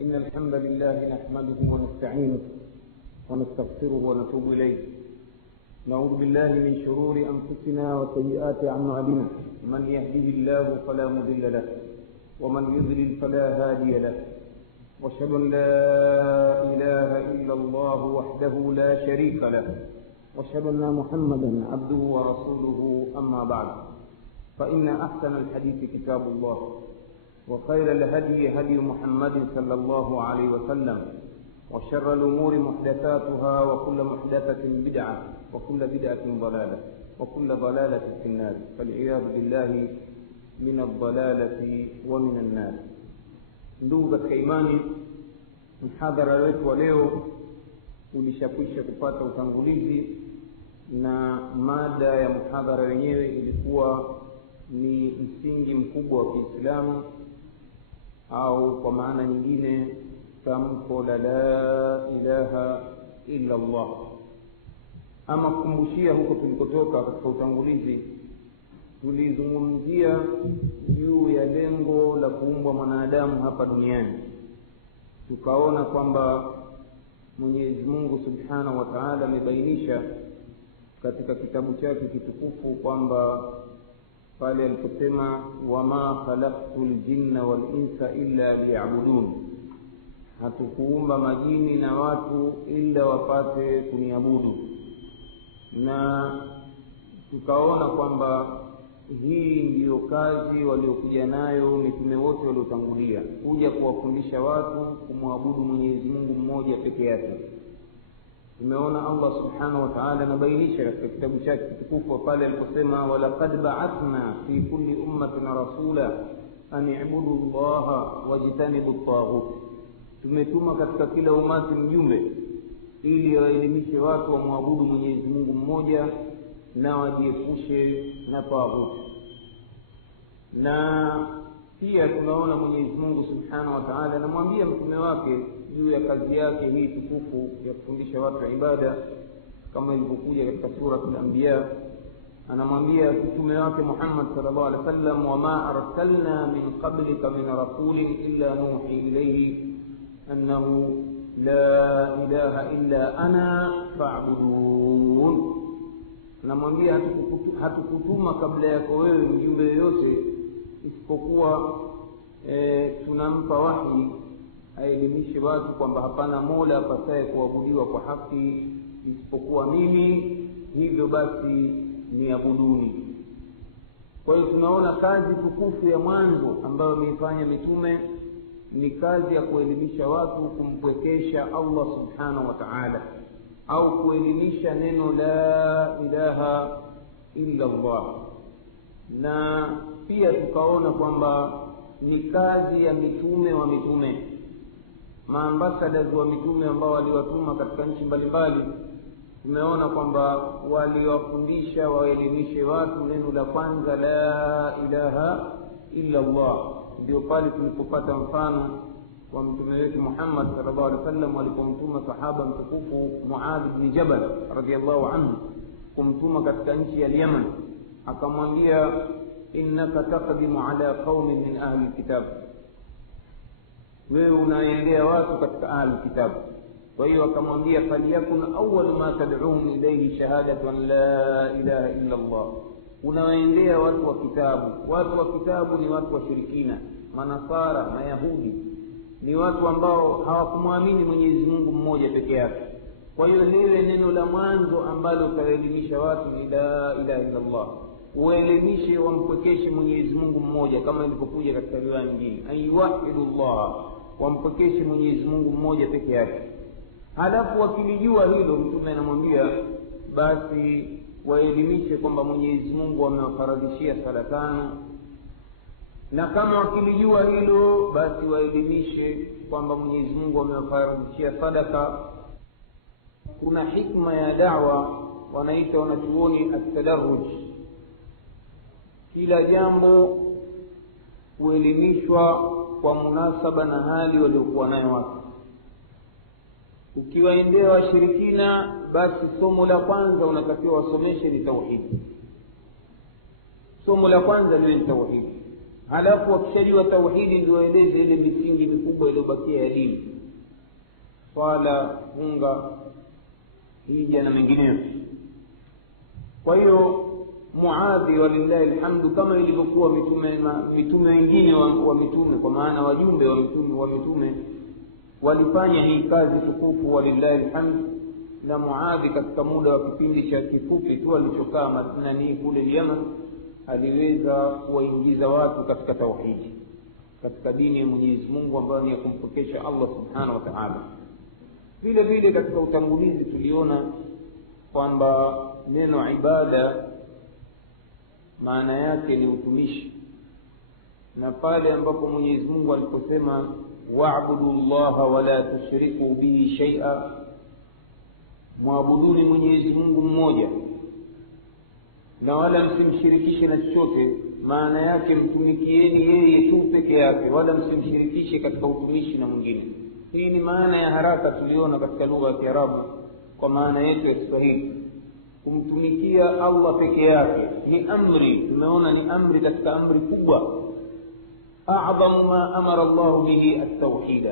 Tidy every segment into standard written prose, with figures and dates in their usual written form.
إن الحمد لله نحمده ونستعينه ونستغفره ونتوب إليه. نعوذ بالله من شرور أنفسنا وسيئات أعمالنا. من يهده الله فلا مضل له ومن يضلل فلا هادي له. وأشهد أن لا إله إلا الله وحده لا شريك له. وأشهد أن محمدا عبده ورسوله. أما بعد، فإن أحسن الحديث كتاب الله، وخير الهدي هدي محمد صلى الله عليه وسلم، وشر الأمور محدثاتها، وكل محدثة بدعة، وكل بدعة ضلالة، وكل ضلالة في النار، فالعياذ بالله من الضلالة ومن النار. Ndugu katika imani, mhadhara wetu wa leo ulishakwisha kupata utangulizi, na mada ya mhadhara wenyewe ilikuwa ni msingi mkubwa wa Kiislamu, au kwa maana nyingine tamko la ilaha illa Allah. Ama kukumbushia huko tulikotoka katika utangulizi, tulizungumzia juu ya lengo la kuumbwa mwanadamu hapa duniani. Tukaona kwamba Mwenyezi Mungu Subhanahu wa Ta'ala amebainisha katika kitabu chake kitukufu kwamba pale aliposema wama khalaqtul jinna wal insa illa liya'budun, hatukuumba majini na watu ila wapate kuniabudu. Na tukaona kwamba hii ndiyo kazi waliokuja nayo mitume wote waliotangulia, kuja kuwafundisha watu kumwabudu Mwenyezi Mungu mmoja peke yake. Tumeona Allah Subhanahu wa Ta'ala anabainisha katika kitabu chake kitukufu pale aliposema walaqad ba'athna fi kulli ummatin rasula an i'budu Allaha wajtanibu at-taghut. Tumetuma katika kila umati mjumbe ili waelimishe watu wamwabudu Mwenyezi Mungu mmoja na wajiepushe na taghut. Na pia tunaona Mwenyezi Mungu Subhanahu wa Ta'ala anamwambia mtume wake juu ya kazi yake hii tukufu ya kufundisha watu ibada, kama ilivyokuja katika sura al-Anbiya. Anamwambia mtume wake Muhammad sallallahu alaihi wasallam, wama arsalna min qablika min rasulin illa nuhi ilayhi annahu la ilaha illa ana fa'budun. Anamwambia hatukutuma kabla yako wewe mjumbe yoyote isipokuwa tunampa wahi aelimishe watu kwamba hapana mola apasaye kuabudiwa kwa haki isipokuwa mimi, hivyo basi niabuduni. Kwa hiyo tunaona kazi tukufu ya mwanzo ambayo ameifanya mitume ni kazi ya kuelimisha watu kumpwekesha Allah Subhanahu wa Ta'ala, au kuelimisha neno la ilaha illa Allah. Na pia tukaona kwamba ni kazi ya mitume wa mitume, maambassadors wa mitume ambao waliwatuma katika nchi mbalimbali. Tumeona kwamba waliwafundisha waelimishe watu neno la kwanza la ilaha illa Allah. Ndio pale tulipopata mfano wa mtume wetu Muhammad sallallahu alaihi wasallam alipomtuma sahaba mtukufu Muadh ibn Jabal radhiyallahu anhu kumtuma katika nchi ya Yemen, akamwambia innaka taqdimu ala qaumin min ahli alkitab, wewe unaendea watu katika ahli alkitab. Kwa hiyo akamwambia faliyakun awwal ma tad'uhum ilayhi shahadatu an la ilaha illa Allah. Unawaendea watu wa kitabu. Watu wa kitabu ni watu washirikina, manasara, mayahudi, ni watu ambao hawakumwamini Mwenyezi Mungu mmoja peke yake. Kwa hiyo liwe neno la mwanzo ambalo utaelimisha watu ni la ilaha illa Allah. Uelimishe wampwekeshe Mwenyezi Mungu mmoja, kama ilivyokuja katika riwaya nyingine ayuwahidullah, wampwekeshe Mwenyezi Mungu mmoja peke yake. Halafu wakilijua hilo, mtume anamwambia basi waelimishe kwamba Mwenyezi Mungu amewafaradhishia sala 5, na kama wakilijua hilo basi waelimishe kwamba Mwenyezi Mungu amewafaradhishia sadaka. Kuna hikma ya da'wa wanaita wanachuoni at-tadarruj. Kila jambo kuelimishwa kwa munasaba na hali waliokuwa nayo watu. Ukiwaendea washirikina, basi somo la kwanza unatakiwa wasomeshe ni tauhid. Somo la kwanza ni tauhid. halafu wakishajua tauhidi ndio waeleze ile misingi mikubwa iliyobakia ya dini, swala, funga, hija na mengineyo. Kwa hiyo Muadhi walillahi alhamdu, kama ilivyokuwa mitume wengine wa mitume, kwa maana wajumbe wa mitume walifanya hii kazi tukufu walillahi alhamdu. Na Muadhi katika muda wa kipindi cha kifupi tu alichokaa Madina kule Yemen, aliweza kuwaingiza watu katika tauhidi, katika dini ya Mwenyezi Mungu ambayo ni ya kumpokesha Allah subhanahu wa ta'ala. Vile vile katika utangulizi tuliona kwamba neno ibada maana yake ni utumishi, na pale ambapo Mwenyezi Mungu aliposema wa'budu Allaha wa la tushriku bihi shay'a, muabuduni Mwenyezi Mungu mmoja na wala msimshirikishe na chochote, maana yake mtumikieni yeye tu peke yake, wala msimshirikishe katika utumishi na mwingine. Hii ni maana ya haraka tuliona katika lugha ya Kiarabu, kwa maana yetu ya Kiswahili. Kumtumikia Allah peke yake ni amri, tumeona ni amri katika amri kubwa. A'zamu ma amara Allah bihi at-tauhid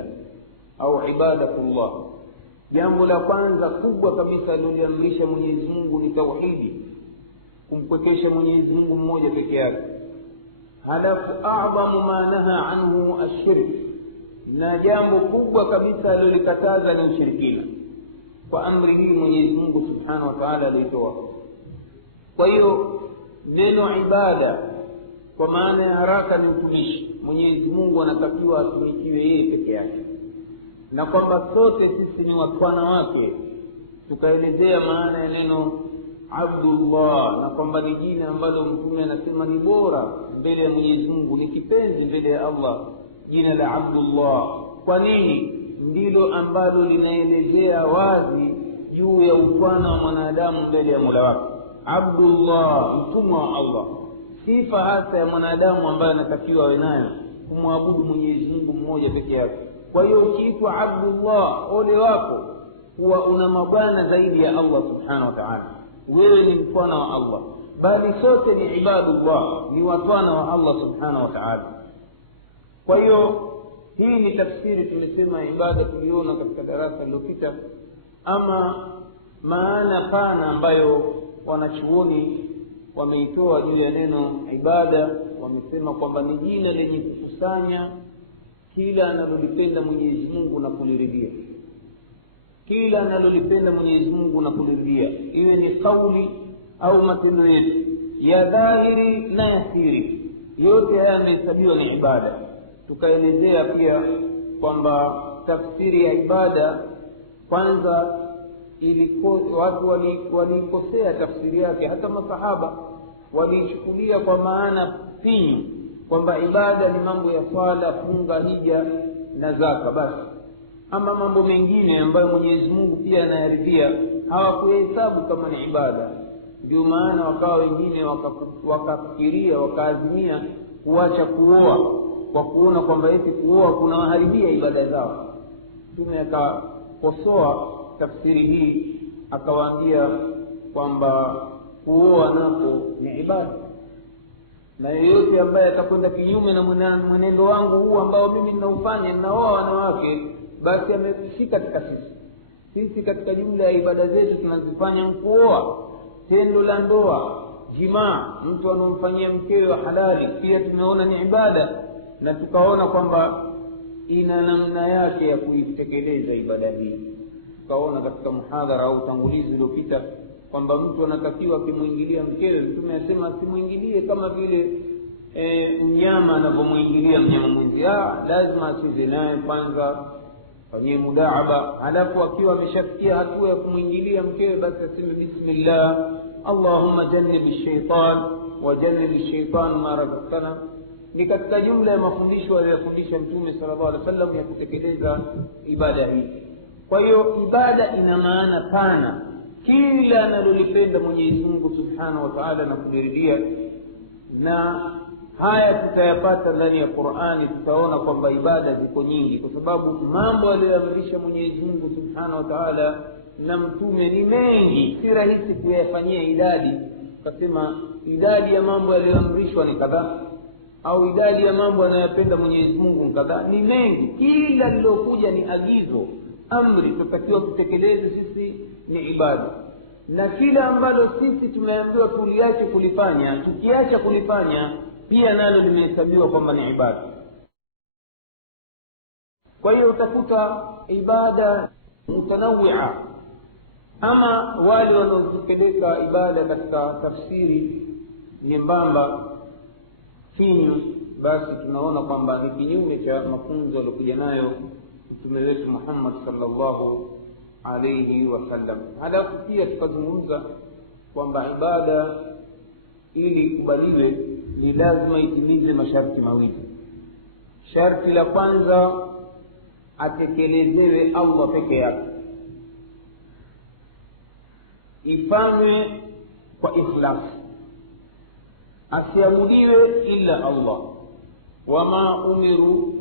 au ibadatullah. Jambo la kwanza kubwa kabisa aliloamrisha Mwenyezi Mungu ni tauhidi, kumpwekesha Mwenyezi Mungu mmoja peke yake. Halafu a'zamu ma naha anhu ash-shirk, na jambo kubwa kabisa alilolikataza ni ushirikina. Kwa amri hii Mwenyezi Mungu subhanahu wa ta'ala alitoa. Kwa hiyo neno ibada kwa maana ya haraka ni utumishi. Mwenyezi Mungu anatakiwa atumikiwe yeye peke yake, na kwamba sote sisi ni watwana wake. Tukaelezea maana ya neno Abdullah, na kwamba ni jina ambalo Mtume anasema ni bora mbele ya Mwenyezi Mungu, ni kipenzi mbele ya Allah, jina la Abdullah. Kwa nini? Ndilo ambalo linaelezea wazi juu ya utwana wa mwanadamu mbele ya Mola wake. Abdullah, mtumwa wa Allah, sifa hasa ya mwanadamu ambaye anatakiwa awe nayo, kumwabudu Mwenyezi Mungu mmoja peke yake. Kwa hiyo ukiitwa Abdullah, ole wako huwa una mabwana zaidi ya Allah subhanahu wa ta'ala. Wewe ni mtwana wa Allah, bali sote ni ibadullah, ni watwana wa Allah subhanahu wa ta'ala. Kwa hiyo hii ni tafsiri tumesema ibada tuliona katika darasa lililopita. Ama maana pana ambayo wanachuoni wameitoa juu ya neno ibada, wamesema kwamba ni jina lenye kukusanya kila analolipenda Mwenyezi Mungu na kuliridhia. Kila analolipenda Mwenyezi Mungu na kuliridhia, iwe ni kauli au matendo yetu ya dhahiri na ya siri, yote haya yamehesabiwa ni ibada. Tukaelezea pia kwamba tafsiri ya ibada kwanza watu walikosea tafsiri yake. Hata masahaba walichukulia kwa maana finyu kwamba ibada ni mambo ya swala, funga, hija na zaka basi. Ama mambo mengine ambayo Mwenyezi Mungu pia anayaridhia hawakuhesabu kama ni ibada. Ndio maana wakawa wengine wakafikiria, wakaazimia kuacha kuoa kwa kuona kwamba eti kuoa kunawaharibia ibada zao. Mtume akakosoa tafsiri hii, akawaambia kwamba kuoa nako ni ibada, na yeyote ambaye atakwenda kinyume na mwenendo wangu huu ambao mimi ninaufanya, ninaoa wanawake, basi amefika katika sisi katika jumla ya ibada zetu tunazifanya kuoa, tendo la ndoa, jimaa, mtu anomfanyia mkewe halali, pia tumeona ni ibada, na tukaona kwamba ina namna yake ya kuitekeleza ibada hii. Tukaona katika muhadhara au tangulizi uliopita kwamba mtu anatakiwa kumwingilia mkewe, Mtume anasema simuingilie kama vile mnyama anapomuingilia mnyama mwenzi. Lazima asize naye kwanza, fanyie mudaaba, halafu akiwa ameshafikia hatua ya kumwingilia mkewe, basi aseme bismillah, Allahumma jannibish shaytan wa jannibish shaytan ma razaqtana. Ni katika jumla ya mafundisho aliyofundisha Mtume sallallahu alaihi wasallam ya kutekeleza ibada hii. Kwa hiyo ibada ina maana pana, kila analolipenda Mwenyezi Mungu subhanahu wa ta'ala na kuliridhia. Na haya tutayapata ndani ya Qur'ani. Tutaona kwamba ibada ziko nyingi, kwa sababu mambo aliyoamrisha Mwenyezi Mungu subhanahu wa ta'ala na Mtume ni mengi, si rahisi kuyafanyia idadi. Kasema idadi ya mambo yaliyoamrishwa ni kadhaa, au idadi ya mambo anayopenda Mwenyezi Mungu kadhaa, ni mengi. Kila lilokuja ni agizo, amri, tutakiwa kutekeleza sisi, ni ibada. Na kila ambalo sisi tumeambiwa tuliache kulifanya, tukiacha kulifanya pia nalo limehesabiwa kwamba ni ibada. Kwa hiyo utakuta ibada mutanawia. Ama wale wanaotekeleza ibada katika tafsiri nyembamba finyu, basi tunaona kwamba ni kinyume cha mafunzo aliyokuja nayo Mtume wetu Muhammad sallallahu alayhi wasallam. Halafu pia tukazungumza kwamba ibada ili ikubaliwe ni lazima itimize masharti mawili. Sharti la kwanza, atekelezewe Allah peke yake, ifanywe kwa ikhlas, asiabudiwe illa Allah. wama umiru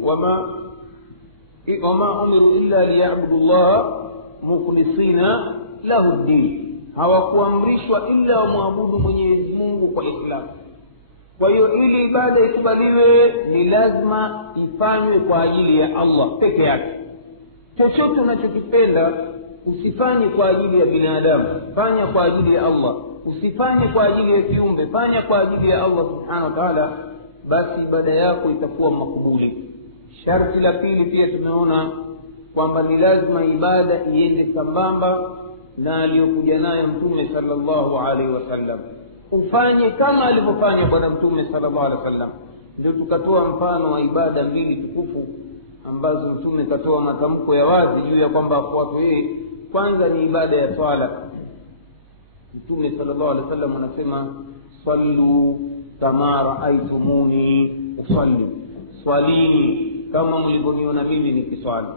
illa liya'budu Allah mukhlisina lahu ad-din, hawakuamrishwa illa wamwabudu Mwenyezi Mungu kwa ikhlas. Kwa hiyo ili ibada ikubaliwe ni lazima ifanywe kwa ajili ya Allah peke yake. Chochote unachokipenda usifanye kwa ajili ya binadamu, fanya kwa ajili ya Allah. Usifanye kwa ajili ya viumbe, fanya kwa ajili ya Allah subhanahu wa ta'ala, basi ibada yako itakuwa makubuli. Sharti la pili pia tumeona kwamba ni lazima ibada iende sambamba na aliyokuja nayo Mtume sallallahu alaihi wasallam. Ufanye kama alivyofanya bwana Mtume sallallahu alaihi wasallam. Ndio tukatoa mfano wa ibada mbili tukufu ambazo Mtume katoa matamko ya wazi juu ya kwamba watu hii. Kwanza ni ibada ya swala. Mtume sallallahu alaihi wasallam anasema sallu kama raaitumuni usalli, swalini kama mlivyoniona mimi nikiswali.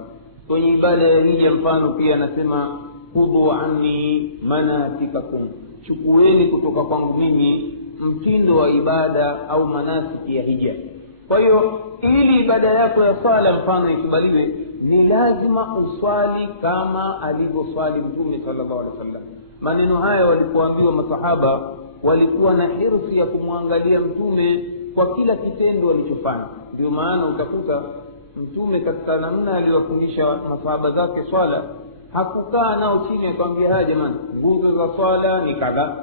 Kwenye ibada ya hija mfano pia anasema khudhu anni manasikakum, chukueni kutoka kwangu mimi mtindo wa ibada au manasiki ya hija. Kwa hiyo ili ibada yako ya swala mfano ikubaliwe ni lazima uswali kama alivyoswali Mtume sallallahu alaihi wasallam. Maneno haya walipoambiwa masahaba walikuwa na hirsi ya kumwangalia Mtume kwa kila kitendo alichofanya. Ndio maana utakuta Mtume katika namna aliyowafundisha masahaba zake swala, hakukaa nao chini akamwambia haya jamani, nguzo za swala ni kadha,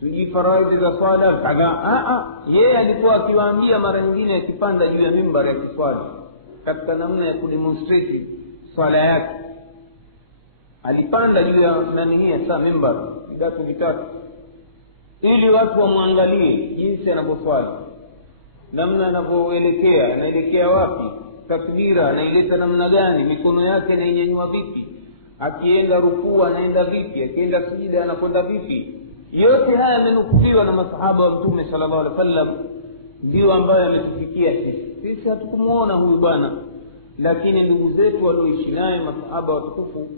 siji faraidhi za swala kadha. Yeye alikuwa akiwaambia mara nyingine akipanda juu ya mimbar ya kiswali, katika namna ya kudemonstrate swala yake. Alipanda juu ya mimbar vitatu ili watu wamwangalie jinsi anavyoswali, namna anavyoelekea, anaelekea wapi, takbira anaileta namna gani, mikono yake anainyanyua vipi, akienda rukuu anaenda vipi, akienda sijida anakwenda vipi. Yote haya yamenukuliwa na masahaba wa Mtume sallallahu alaihi wasallam, ndio ambayo yametufikia sisi. Sisi hatukumuona huyu bwana, lakini ndugu zetu walioishi naye masahaba watukufu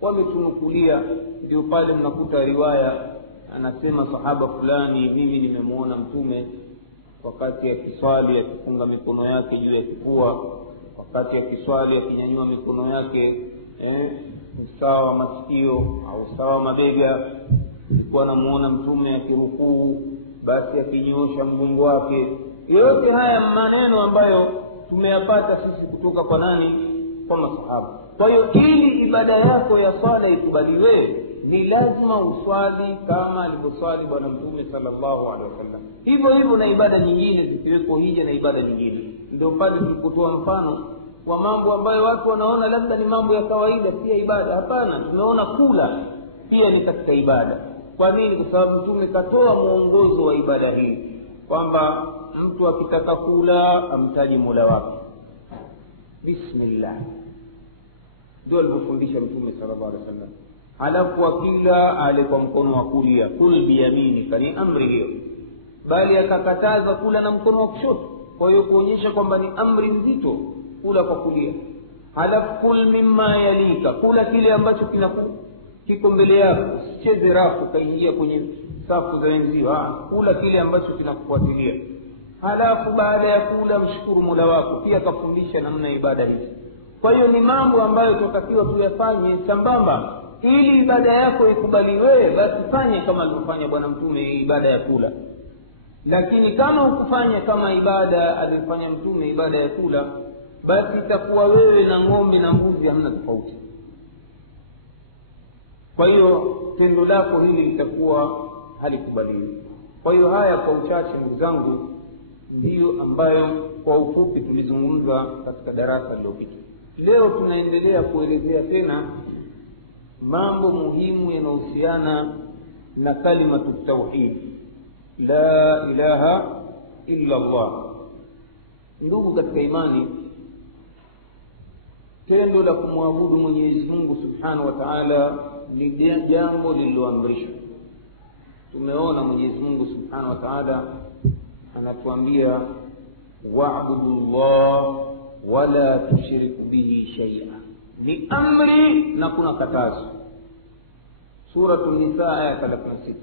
wametunukulia. Ndio pale mnakuta riwaya anasema sahaba fulani, mimi nimemuona Mtume wakati akiswali akifunga mikono yake juu ya kifua, wakati akiswali akinyanyua mikono yake usawa masikio au usawa mabega. Nilikuwa namuona Mtume akirukuu basi akinyoosha mgongo wake. Yote haya maneno ambayo tumeyapata sisi kutoka kwa nani? Kwa masahaba. Kwa hiyo ili ibada yako ya swala ikubaliwe ni lazima uswali kama alivyoswali bwana Mtume sallallahu alaihi wasallam. Hivyo hivyo na ibada nyingine zikiwepo hija na ibada nyingine. Ndio pale tulikutoa mfano wa mambo ambayo watu wanaona labda ni mambo ya kawaida, pia ibada. Hapana, tumeona kula pia ni katika ibada. Kwa nini? Kwa sababu Mtume katoa muongozo wa ibada hii kwamba mtu akitaka kula amtaji Mola wake, bismillah. Ndio alifundisha Mtume sallallahu alaihi wasallam. Halafu akila ale kwa mkono wa kulia, kul biyaminika, ni amri hiyo. Bali akakataza kula na mkono wa kushoto, kwa hiyo kuonyesha kwamba ni amri nzito kula kwa kulia. Halafu kul mimma yalika, kula kile ambacho kiko mbele yako, usicheze rafu kaingia kwenye safu za wenzio. Kula kile ambacho kinakufuatilia. Halafu baada ya kula mshukuru Mola wako. Pia kafundisha namna ibada hizi. Kwa hiyo ni mambo ambayo tunatakiwa tuyafanye sambamba ili ibada yako ikubaliwe. Basi fanye kama alivyofanya bwana Mtume ibada ya kula. Lakini kama ukufanya kama ibada alifanya mtume, ibada ya kula, basi itakuwa wewe na ng'ombe na mbuzi hamna tofauti. Kwa hiyo tendo lako hili litakuwa halikubaliwi. Kwa hiyo haya kwa uchache ndugu zangu ndiyo ambayo kwa ufupi tulizungumza katika darasa lililopita. Leo tunaendelea kuelezea tena mambo muhimu yanayohusiana na kalimatu tauhid, la ilaha illa Allah. Ndugu katika imani, tendo la kumwabudu Mwenyezi Mungu Subhanahu wa Ta'ala ni jambo lililoamrishwa. Tumeona Mwenyezi Mungu Subhanahu wa Ta'ala anatuambia wa'budullah wala tushriku bihi shay'a. Ni amri na kuna katazo. Suratul Nisa aya 36.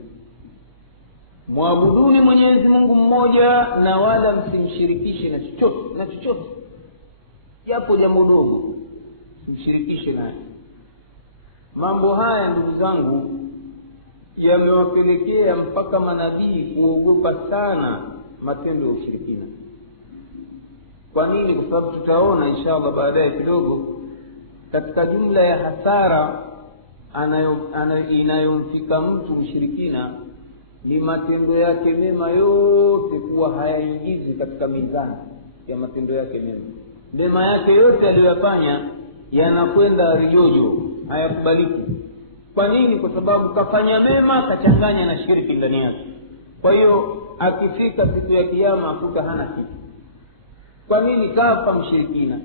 Muabuduni Mwenyezi Mungu mmoja na wala msimshirikishe na chochote. Japo jambo dogo msimshirikishe naye. Mambo haya ndugu zangu yamewapelekea mpaka manabii kuogopa sana matendo ya ushirikina. Kwa nini? Kwa sababu tutaona inshallah baadaye kidogo katika jumla ya hasara inayomfika mtu mshirikina ni matendo yake mema yote kuwa hayaingizi katika mizani ya matendo yake mema. Mema yake yote aliyofanya yanakwenda rijojo, hayakubaliki. Kwa nini? Kwa sababu kafanya mema kachanganya na shirki ndani yake. Kwa hiyo akifika siku ya kiyama akuta hana kitu. Kwa nini? Kafa mshirikina.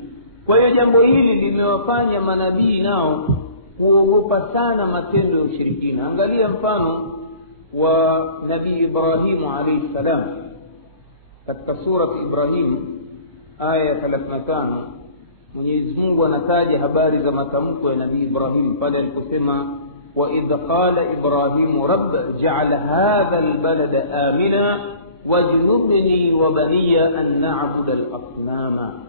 Kwa hiyo jambo hili limewafanya manabii nao kuogopa sana matendo ya ushirikina. Angalia mfano wa Nabii Ibrahim alayhi salam katika sura Ibrahim aya 35. Mwenyezi Mungu anataja habari za matamko ya Nabii Ibrahim pale aliposema wa idh qala Ibrahim rabb ij'al hadha albalada amina wajnubni wa baniya an na'budu al-asnama.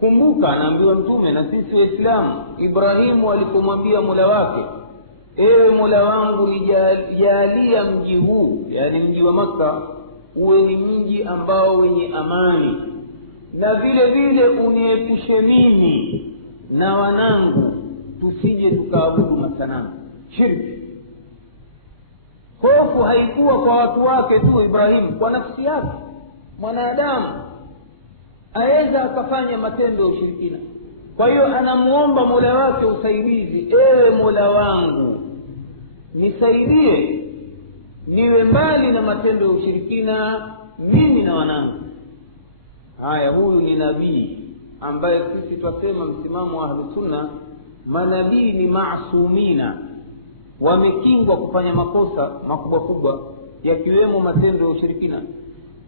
Kumbuka, anaambiwa mtume na sisi Waislamu, Ibrahimu alipomwambia Mola wake, ewe Mola wangu jalia mji huu, yani mji wa Makka, uwe ni mji ambao wenye amani, na vile vile uniepushe mimi na wanangu tusije tukaabudu masanamu, shirki. Hofu haikuwa kwa watu wake tu Ibrahimu, kwa nafsi yake. Mwanadamu aweza akafanya matendo ya ushirikina. Kwa hiyo anamuomba Mola wake usaidizi, ewe Mola wangu nisaidie niwe mbali na matendo ya ushirikina mimi na wanangu. Haya, huyu ni nabii ambaye sisi twasema msimamo wa Ahlus Sunna, manabii ni maasumina, wamekingwa kufanya makosa makubwa kubwa yakiwemo matendo ya ushirikina.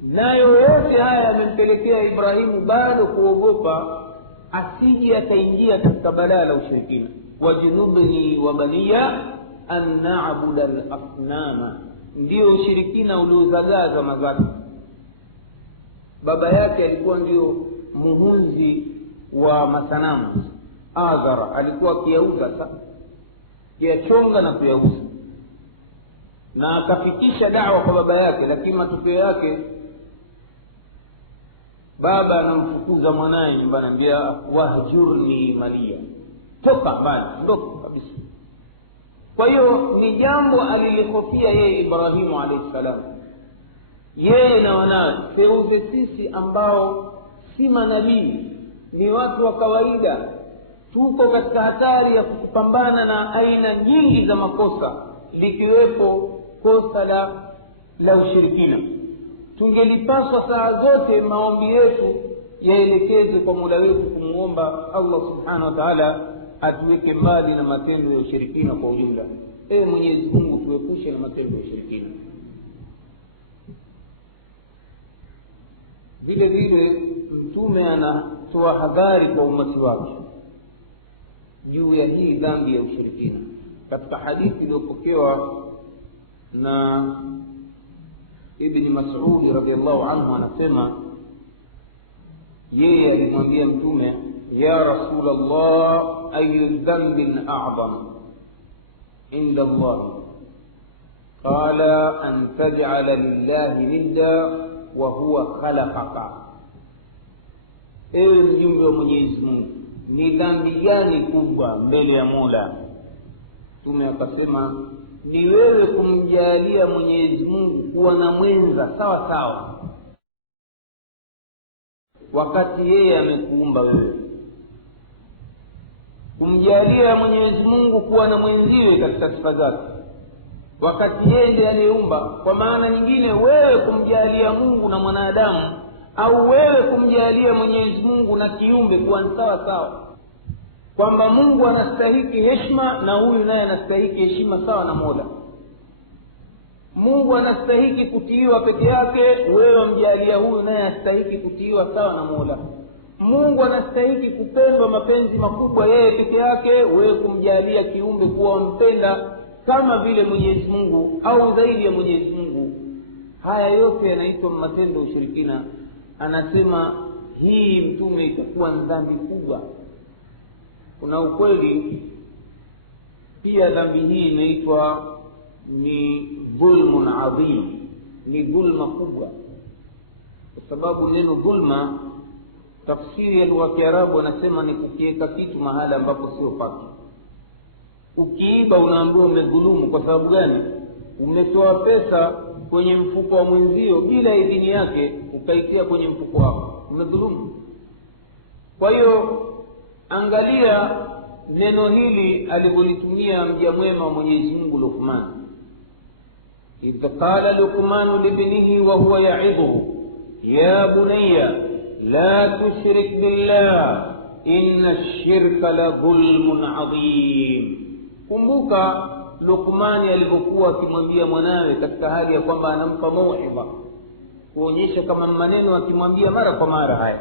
Nayo yote haya yamempelekea Ibrahimu bado kuogopa asije ataingia katika balaa la ushirikina. Wajnubni wa baniya an na'budu al-asnama, ndio ushirikina uliozagaza mazaki. Baba yake alikuwa ndio muhunzi wa masanamu. Azara alikuwa akiyauza, kiyachonga na kuyauza, na akafikisha da'wa kwa baba yake, lakini matokeo yake baba anamfukuza mwanae nyumbani, anambia wahjurni maliya, toka bali toka kabisa. Kwa hiyo ni jambo alilihofia yeye Ibrahimu alayhi salam, yeye na wanawe. Seuze sisi ambao si manabii, ni watu wa kawaida, tuko katika hatari ya kupambana na aina nyingi za makosa, likiwepo kosa la ushirikina. Tungelipaswa saa zote maombi yetu yaelekezwe kwa Mola wetu kumuomba Allah Subhanahu wa Ta'ala atuweke mbali na matendo ya ushirikina kwa ujumla. Ee Mwenyezi Mungu tuepushe na matendo ya ushirikina. Vile vile mtume anatoa hadhari kwa umati wake juu ya hii dhambi ya ushirikina. Katika hadithi iliyopokewa na Ibn Mas'ud radhiyallahu anhu anasema, yeye alimwambia mtume, ya Rasulullah, ayu dhanbin a'zam inda Allah? qala an taj'ala lillahi nidda wa huwa khalaqaka. Ewe mjumbe wa Mwenyezi Mungu, ni dhambi gani kubwa mbele ya Mola? Mtume akasema ni wewe kumjalia Mwenyezi Mungu kuwa na mwenza sawa sawa, wakati yeye amekuumba wewe. Kumjalia Mwenyezi Mungu kuwa na mwenziwe katika sifa zake, wakati yeye ndiye aliyeumba. Kwa maana nyingine, wewe kumjalia Mungu na mwanadamu, au wewe kumjalia Mwenyezi Mungu na kiumbe kuwa sawa sawa, kwamba Mungu anastahili heshima na huyu naye anastahili heshima sawa na Mola. Mungu anastahili kutiiwa peke yake, wewe mjalia huyu naye anastahili kutiiwa sawa na Mola. Mungu anastahili kupendwa mapenzi makubwa yeye peke yake, wewe kumjalia kiumbe kuwa mpenda kama vile Mwenyezi Mungu au zaidi ya Mwenyezi Mungu. Haya yote yanaitwa matendo ushirikina. Anasema hii mtume itakuwa dhambi kubwa. Kuna ukweli pia dhambi hii inaitwa ni dhulmun adhim, ni dhulma kubwa, kwa sababu neno dhulma tafsiri ya lugha ya Kiarabu anasema ni kukiweka kitu mahala ambapo sio pake. Ukiiba unaambiwa umedhulumu. Kwa sababu gani? Umetoa pesa kwenye mfuko wa mwenzio bila idhini yake, ukaitia kwenye mfuko wako, umedhulumu. Kwa hiyo angalia neno hili alivyolitumia mja mwema wa Mwenyezi Mungu Luqman. idh qala Luqmanu libnihi wa huwa ya'idhuhu ya bunayya la tushrik billah inna ash-shirka la dhulmun adhim. Kumbuka Luqmani alipokuwa akimwambia mwanawe katika hali ya kwamba anampa mauidha, kuonyesha kama maneno akimwambia mara kwa mara haya: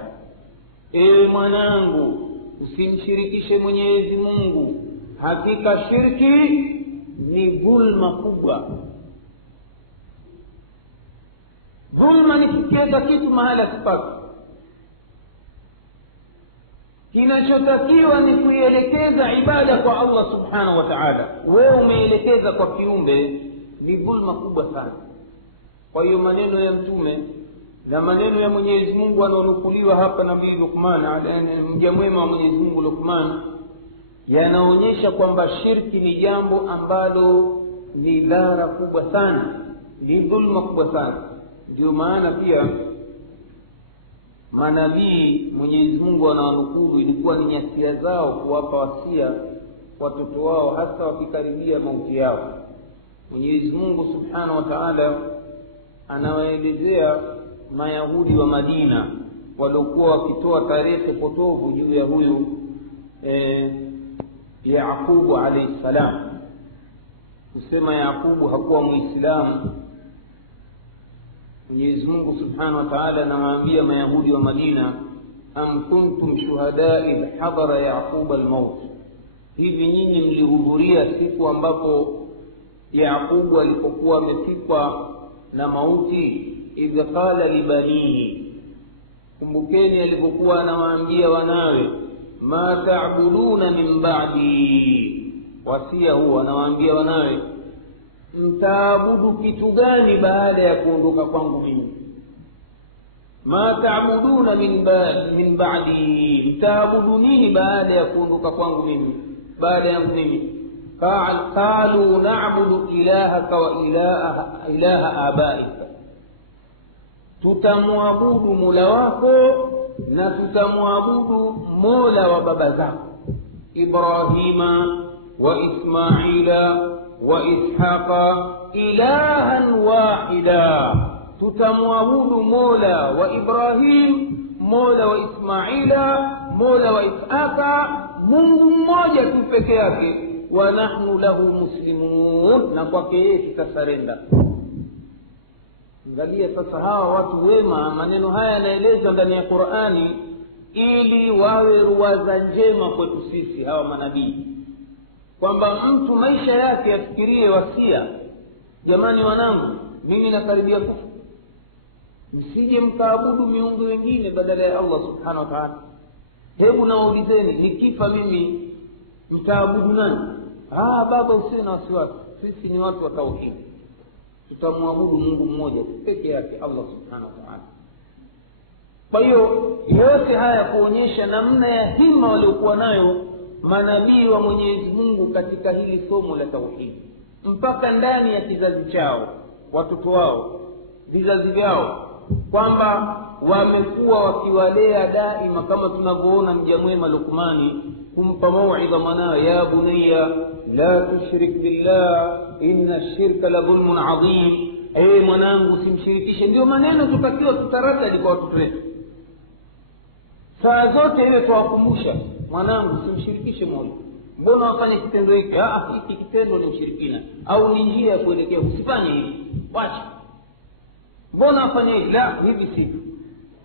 ewe mwanangu, usimshirikishe Mwenyezi Mungu, hakika shirki ni dhulma kubwa. Dhulma ni kukiweka kitu mahala sipaki. Kinachotakiwa ni kuielekeza ibada kwa Allah subhanahu wa ta'ala. Wewe umeelekeza kwa kiumbe, ni dhulma kubwa sana. Kwa hiyo maneno ya mtume na maneno ya Mwenyezi Mungu yanayonukuliwa hapa Nabii Luqman, mja mwema wa Mwenyezi Mungu Luqman, yanaonyesha kwamba shirki ni jambo ambalo ni dhara kubwa sana, ni dhulma kubwa sana. Ndio maana pia manabii Mwenyezi Mungu anawanukuru, ilikuwa ni nyasia zao kuwapa wasia watoto wao, hasa wakikaribia mauti yao. Mwenyezi Mungu subhanahu wa ta'ala anawaelezea Mayahudi wa Madina waliokuwa wakitoa tarehe potovu juu ya huyu Yaqubu alayhi salam, kusema Yaqubu hakuwa Muislamu. Mwenyezi Mungu subhanahu wa ta'ala anawaambia Mayahudi wa Madina: am kuntum shuhada idh hadara Yaquba al-maut, hivi nyinyi mlihudhuria siku ambapo Yaqubu alipokuwa amefikwa na mauti? Idh qala libanihi, kumbukeni alipokuwa anawaambia wanawe: ma ta'buduna min ba'di, wasia huo anawaambia wanawe, mtaabudu kitu gani baada ya kuondoka kwangu mimi? Ma ta'buduna min ba'di, mtaabudu nini baada ya kuondoka kwangu mimi, baada ya mimi? Qalu na'budu ilahaka wa ilaha abaika, tutamwabudu Mola wako na tutamwabudu Mola wa baba zako Ibrahima wa Ismaila wa Ishaqa ilahan wahida, tutamwabudu Mola wa Ibrahim, Mola wa Ismaila, Mola wa Ishaqa, Mungu mmoja tu peke yake. Wa nahnu lahu muslimun, na kwake yeye tutasarenda. Angalia sasa hawa watu wema, maneno haya yanaelezwa ndani ya Qur'ani ili wawe ruwaza njema kwetu sisi hawa manabii, kwamba mtu maisha yake afikirie wasia: jamani wanangu, mimi nakaribia kufa, msije mkaabudu miungu wengine badala ya Allah subhanahu wa ta'ala. Hebu naulizeni, nikifa mimi mtaabudu nani? Baba, usiwe na wasiwasi, sisi ni watu wa tauhid, tutamwabudu Mungu mmoja pekee yake, Allah subhanahu wa ta'ala. Kwa hiyo yote haya kuonyesha namna ya hima waliokuwa nayo manabii wa Mwenyezi Mungu katika hili somo la tauhid, mpaka ndani ya kizazi chao, watoto wao, vizazi vyao, kwamba wamekuwa wakiwalea daima, kama tunavyoona mja mwema Luqmani kumpa mauidha mwanawe, ya bunayya la tushrik billah inna shirka la dhulmun adhim, ewe mwanangu simshirikishe. Ndio maneno tutakiwa tutaradadi kwa watoto wetu saa zote, ile tuwakumbusha, mwanangu simshirikishe Mola, mbona wafanye kitendo hiki? Hiki kitendo ni ushirikina au ni njia ya kuelekea, usifanye hivi, wacha. Mbona wafanye hivi? La, hivi si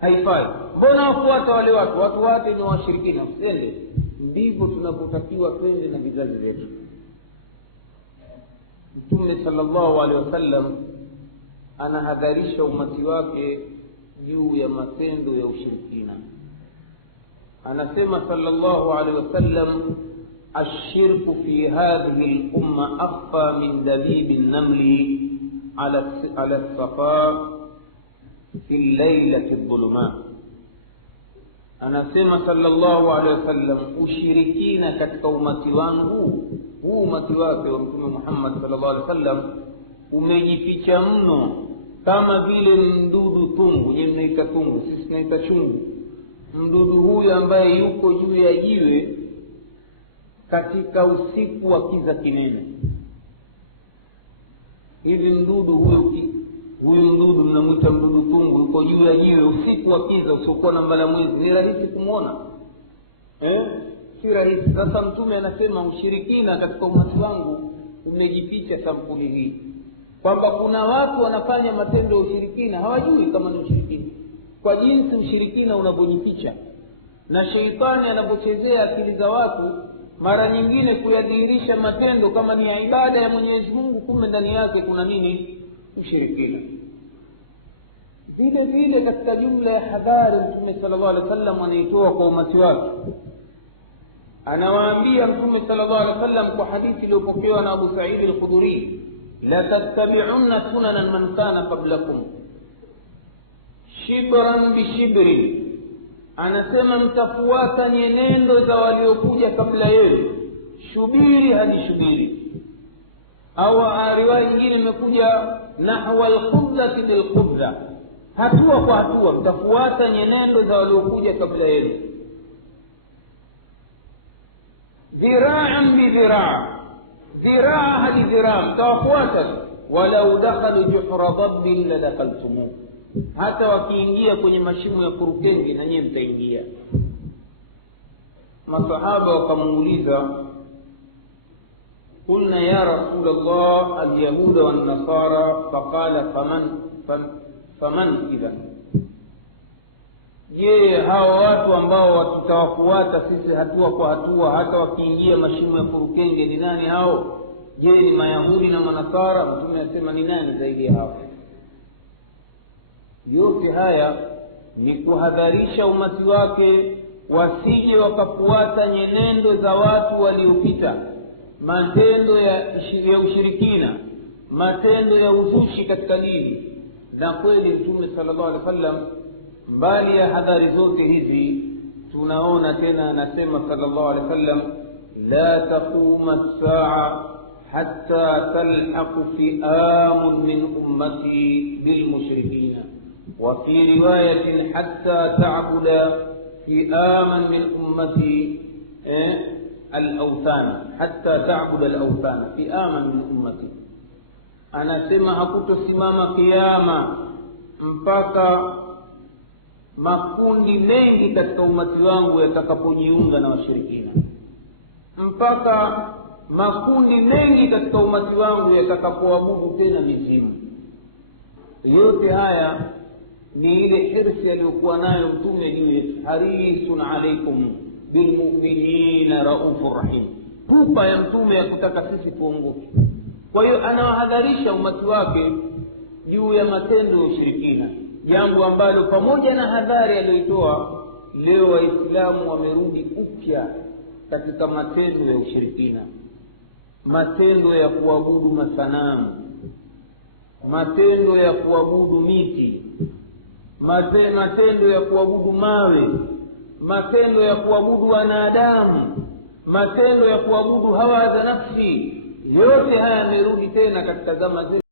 haifai. Mbona wafuata wale watu wate ni washirikina, usende. Ndivyo tunapotakiwa twende na vizazi vyetu. Mtume sallallahu alaihi wasallam anahadharisha umati wake juu ya matendo ya ushirikina. Anasema sallallahu alaihi wasallam, ashirku fi hadhihi al-umma akhfa min dabib an-namli ala as-safa fi al-laylati adh-dhulumat. Anasema sallallahu alaihi wasallam, ushirikina katika umati wangu, huu umati wake wa Mtume Muhammad sallallahu alaihi wasallam, umejificha mno kama vile mdudu tungu. Je, mnaita tungu? Sisi tunaita chungu. Mdudu huyu ambaye yuko juu ya jiwe katika usiku wa kiza kinene. Hivi mdudu huyu mdudu mnamuita mdudu tungu, yuko juu ya jiwe usiku wa kiza usiokuwa na mbala mwezi. Ni rahisi kumuona? Si rahisi. Sasa Mtume anasema ushirikina katika umati wangu umejificha sampuli hii, kwamba kuna watu wanafanya matendo ya ushirikina hawajui kama ni ushirikina, kwa jinsi ushirikina unapojificha na sheitani anapochezea akili za watu, mara nyingine kuyadhihirisha matendo kama ni ya ibada ya Mwenyezi Mungu, kumbe ndani yake kuna nini? Ushirikina. Vile vile katika jumla ya habari Mtume sallallahu alaihi wasallam anaitoa kwa umati wake, anawaambia Mtume sallallahu alaihi wasallam kwa hadithi iliyopokewa na Abu Sa'id al-Khudri, la tattabi'unna sunana man kana qablakum shibran bi shibrin. Anasema mtafuata nyenendo za waliokuja kabla yenu, shubiri hadi shubiri. Au riwaya nyingine imekuja nahwa al-qubla bil qubla, hatua kwa hatua mtafuata nyenendo za waliokuja kabla yenu. Dhira'an bi dhira', dhiraa hadi dhiraa mtawafuata. Walau dakhalu juhra dhabbin la dakhaltumuh, hata wakiingia kwenye mashimo ya kurukenge na nyinyi mtaingia. Masahaba wakamuuliza, qulna ya Rasulullah al-yahuda wan-nasara, faqala faman idhan, je, hao watu ambao tutawafuata sisi hatua kwa hatua hata wakiingia mashimo ya kurukenge ni nani hao? Je, ni Mayahudi na Manasara? Mtume asema ni nani zaidi ya hao? Yote haya ni kuhadharisha umati wake wasije wakafuata nyenendo za watu waliopita, matendo ya ushirikina, matendo ya uzushi katika dini. Na kweli Mtume sallallahu alaihi wasallam, mbali ya hadhari zote hizi, tunaona tena anasema sallallahu alaihi wasallam, la taquma as-sa'a hatta talhaqu fi'amun min ummati bil mushrikina, wa fi riwayatin hatta ta'buda fi'aman min ummati al-awthan, hatta ta'buda al-awthan fi'aman min ummati. Anasema hakutosimama kiyama mpaka makundi mengi katika umati wangu yatakapojiunga na washirikina, mpaka makundi mengi katika umati wangu yatakapoabudu tena mizimu. Yote haya ni ile hirsi aliyokuwa nayo Mtume juu yetu, harisun alaikum bilmu'minina raufur rahim, pupa ya Mtume ya kutaka sisi tuongoke. Kwa hiyo anawahadharisha umati wake juu ya matendo ya ushirikina, jambo ambalo pamoja na hadhari aliyoitoa, leo Waislamu wamerudi upya katika matendo ya ushirikina, matendo ya kuabudu masanamu, matendo ya kuabudu miti, matendo ya kuabudu mawe, matendo ya kuabudu wanadamu, matendo ya kuabudu hawa za nafsi, yote haya yamerudi tena katika zama zetu.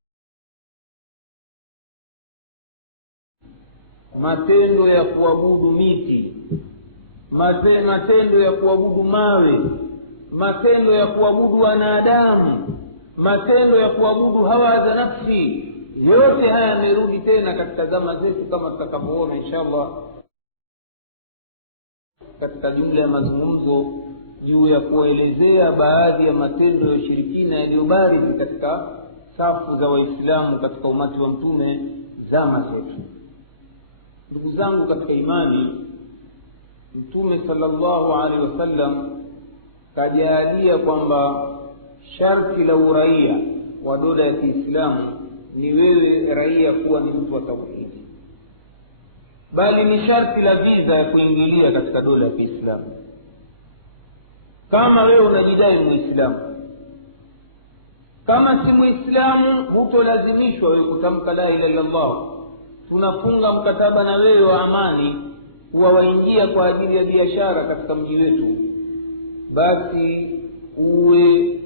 Matendo ya kuabudu miti, matendo ya kuabudu mawe, matendo ya kuabudu wanadamu, matendo ya kuabudu hawa za nafsi, yote haya yamerudi tena katika zama zetu, kama tutakavyoona inshallah katika jumla ya mazungumzo juu ya kuelezea baadhi ya matendo ya ushirikina yaliyobarizi katika safu za Waislamu katika umati wa Mtume zama zetu. Ndugu zangu katika imani, Mtume sallallahu alaihi wasallam kajalia kwamba sharti la uraia wa dola ya Kiislamu ni wewe raia kuwa ni mtu wa tauhidi, bali ni sharti la visa ya kuingilia katika dola ya Kiislamu. Kama wewe unajidai Muislamu, kama si Muislamu, hutolazimishwa wewe kutamka la ilaha illa Allah. Tunafunga mkataba na wewe wa amani kuwa waingia kwa ajili ya biashara katika mji wetu, basi uwe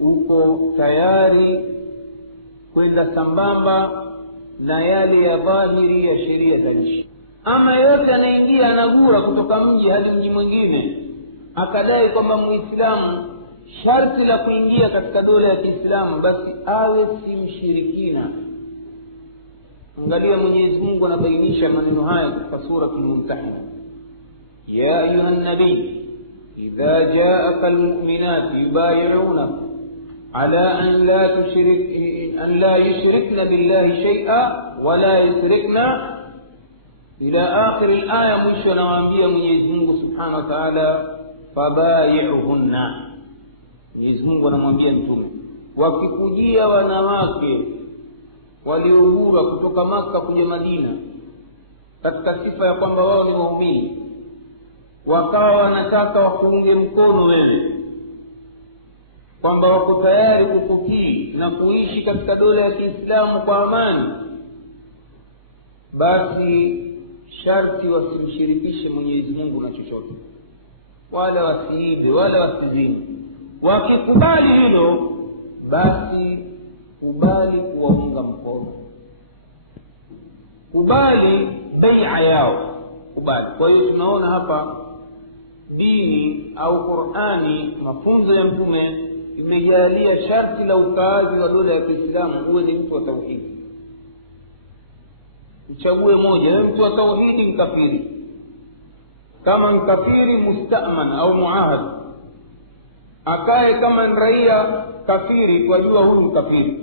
uko tayari kwenda sambamba na yale ya dhahiri ya sheria za nchi. Ama yote anaingia anagura kutoka mji hadi mji mwingine akadai kwamba Muislamu, sharti la kuingia katika dola ya Kiislamu basi awe si mshirikina. Angalia Mwenyezi Mungu anabainisha maneno haya katika sura Al-Mumtahina: ya ayuha nabii idha jaaka almu'minatu yubay'unaka ala an la yushrikna billahi shay'a wa la yushrikna ila akhir al-aya. Mwisho anawaambia Mwenyezi Mungu subhanahu wa ta'ala, fabayi'uhunna. Mwenyezi Mungu anamwambia Mtume, wakikujia wanawake waliogura kutoka Maka kuja Madina katika sifa ya kwamba wao ni waumini, wakawa wanataka wakuunge mkono wewe, kwamba wako tayari kukutii na kuishi katika dola ya Kiislamu kwa amani, basi sharti wasimshirikishe Mwenyezi Mungu na chochote, wala wasiibe wala wasizini. Wakikubali hilo, basi kubali kuwaunga mkono, kubali bai'a yao, kubali. Kwa hiyo tunaona hapa dini au Qur'ani, mafunzo ya Mtume imejalia sharti la ukaazi wa dola ya Kiislamu uwe ni mtu wa tauhidi. Uchague moja, wewe mtu wa tauhidi mkafiri. Kama mkafiri musta'man au muahad, akae kama raia kafiri kwa jua huyu mkafiri.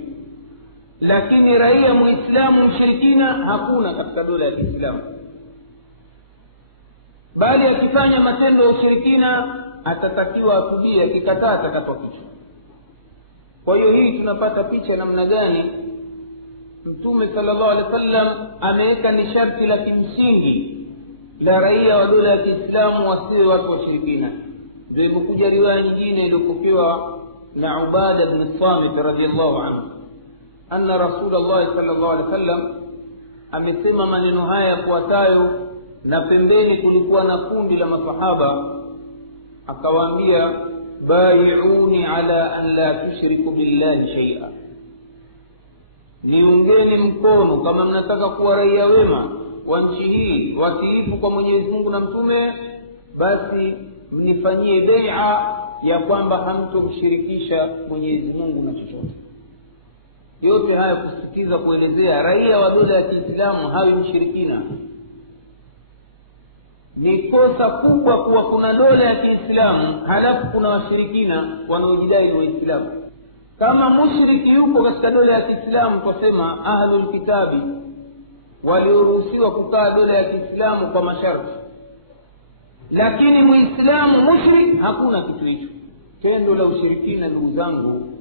Lakini raia Muislamu mshirikina hakuna katika dola ya Kiislamu, bali akifanya matendo ya ushirikina atatakiwa atubie, akikataa atakatwa kichwa. Kwa hiyo hii tunapata picha namna gani Mtume sallallahu alaihi wasallam ameweka ni sharti la kimsingi la raia wa dola ya Kiislamu wasiwe watu washirikina. Ndio imekuja riwaya nyingine iliyopokewa na Ubada bin Samit radhiyallahu anhu, anna Rasulullah sallallahu alaihi wasallam amesema maneno haya yafuatayo, na pembeni kulikuwa na kundi la masahaba, akawaambia, bai'uni ala an la tushriku billahi shay'a, niungeni mkono kama mnataka kuwa raia wema wa nchi hii watiifu kwa Mwenyezi Mungu na Mtume, basi mnifanyie bai'a ya kwamba hamtomshirikisha Mwenyezi Mungu na chochote. Yote haya kusisitiza kuelezea raia wa dola ya Kiislamu hawi mshirikina. Ni kosa kubwa kuwa kuna dola ya Kiislamu halafu kuna washirikina wanaojidai Waislamu. Kama mushriki yuko katika dola ya Kiislamu, tusema ahlul kitabi walioruhusiwa kukaa dola ya Kiislamu kwa masharti, lakini Muislamu mushrik hakuna kitu hicho. Tendo la ushirikina, ndugu zangu,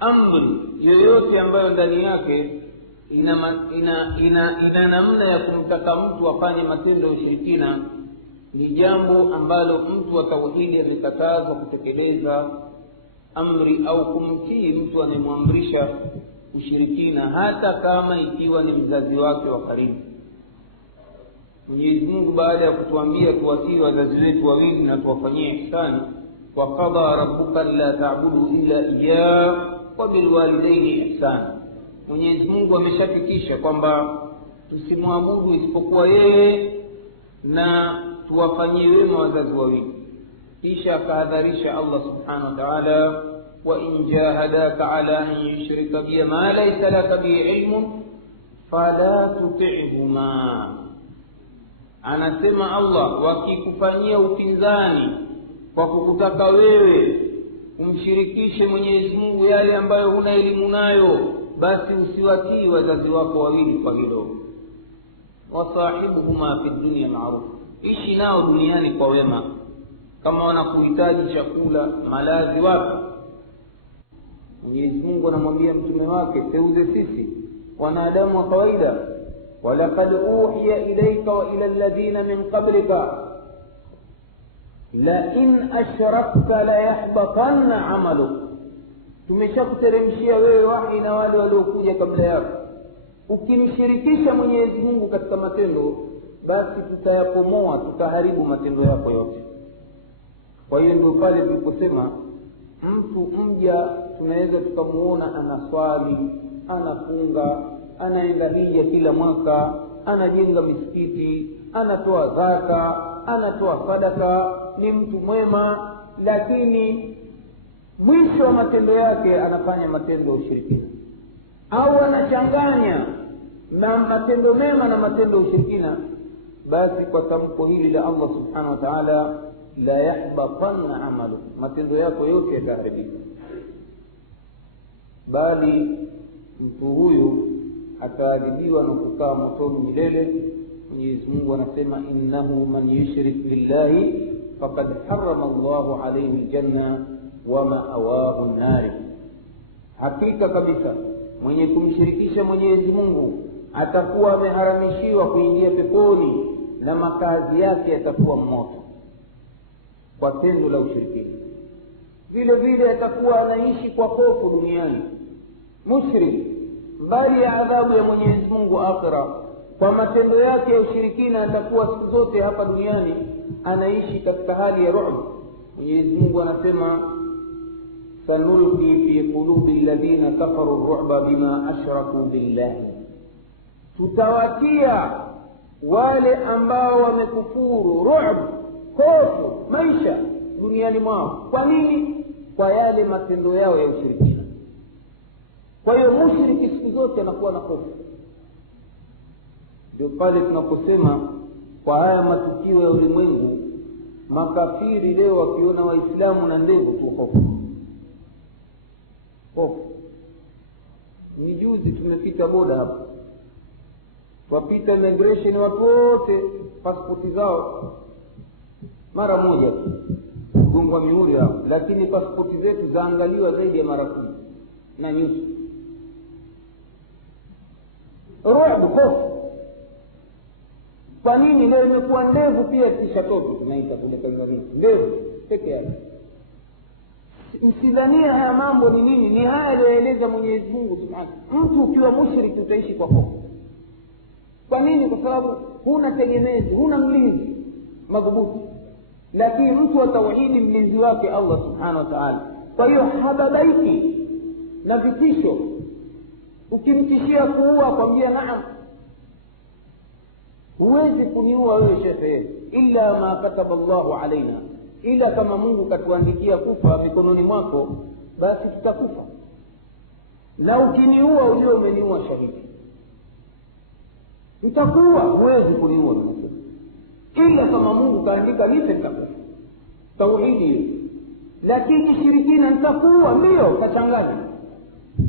amri yoyote ambayo ndani yake ina namna ya kumtaka mtu afanye matendo ya ushirikina, ni jambo ambalo mtu wa tauhidi amekatazwa kutekeleza amri au kumtii mtu anayemwamrisha ushirikina, hata kama ikiwa ni mzazi wake wa karibu. Mwenyezi Mungu baada ya kutuambia tuwatii wazazi wetu wawili na tuwafanyie ihsani, wa qada rabbuka la ta'budu illa iyyah wa bil walidayni ihsana. Mwenyezi Mungu ameshafikisha kwamba tusimwabudu isipokuwa yeye na tuwafanyie wema wazazi wawili. Kisha akahadharisha Allah subhanahu wa ta'ala, wa in jahadaka ala an yushrika bi ma laysa laka bi ilmun fala tuti'huma. Anasema Allah, wakikufanyia upinzani kwa kukutaka wewe umshirikishe Mwenyezi Mungu yale ambayo huna elimu nayo, basi usiwatii wazazi wako wawili kwa hilo. Wasahibuhuma fi dunya ma'ruf, ishi nao duniani kwa wema. Kama wanakuhitaji chakula, malazi wako, Mwenyezi Mungu anamwambia mtume wake, seuze sisi wanadamu wa kawaida, walaqad uhiya ilayka wa ila alladhina min qablika la in ashrakta la yahbatanna 'amaluk. Tumeshakuteremshia wewe wahi na wale waliokuja kabla yako, ukimshirikisha Mwenyezi Mungu katika matendo, basi tutayakomoa, tutaharibu matendo yako yote. Kwa hiyo ndio pale tuliposema mtu mja tunaweza tukamuona anaswali, anafunga, anaenda hija kila mwaka, anajenga misikiti, anatoa zaka, anatoa sadaka, ni mtu mwema, lakini mwisho wa matendo yake anafanya matendo ya ushirikina, au anachanganya na matendo mema na matendo ya ushirikina, basi kwa tamko hili la Allah subhanahu wa ta'ala, la yahbatanna amalu, matendo yako yote yataharibika, bali mtu huyu ataadhibiwa na kukaa motoni milele. Mwenyezi Mungu anasema, innahu man yushrik billahi faqad harrama Allahu alayhi aljanna wa ma'awahu an-nar. Hakika kabisa mwenye kumshirikisha Mwenyezi Mungu atakuwa ameharamishiwa kuingia peponi na makazi yake yatakuwa moto kwa tendo la ushirikina. Vile vile atakuwa anaishi kwa hofu duniani mushrik, mbali ya adhabu ya Mwenyezi Mungu akhira. Kwa matendo yake ya ushirikina atakuwa siku zote hapa duniani anaishi katika hali ya ru'b. Mwenyezi Mungu anasema, sanulqi fi qulubi alladhina kafaru ar-ru'ba bima ashraku billahi, tutawatia wale ambao wamekufuru ru'b, hofu maisha duniani mwao. Kwa nini? Kwa yale matendo yao ya ushirikina. Kwa hiyo mushriki siku zote anakuwa na hofu. Ndio pale tunaposema kwa haya matukio ya ulimwengu, makafiri leo wakiona waislamu na ndevu tu hofu. Hofu. Ni juzi tumepita boda hapa, wapita immigration, watu wote pasipoti zao mara moja gongwa mihuri hao, lakini pasipoti zetu zaangaliwa zaidi ya mara 10 na nyuso. Ru'b, hofu. Kwa nini? Leo imekuwa ndevu pia kisha toto tunaita kule Kenya, ndevu peke yake. Msidhania haya mambo ni nini, ni haya aliyoeleza Mwenyezi Mungu subhanahu. Mtu ukiwa mushriki utaishi kwa hofu. Kwa nini? Kwa sababu huna tegemezi, huna mlinzi madhubuti. Lakini mtu wa tauhidi mlinzi wake Allah subhanahu wa ta'ala. Kwa hiyo hababaiki na vitisho. Ukimtishia kuua kwambia naam, huwezi kuniua wewe shekhe, illa ma kataba Allahu alaina, ila kama Mungu katuandikia kufa mikononi mwako, basi tutakufa. Na ukiniua ujue umeniua shahidi, nitakuwa huwezi kuniua ila kama Mungu kaandika nife nitakufa. Tauhidi. Lakini shirikina nitakuwa ndio kachanganya.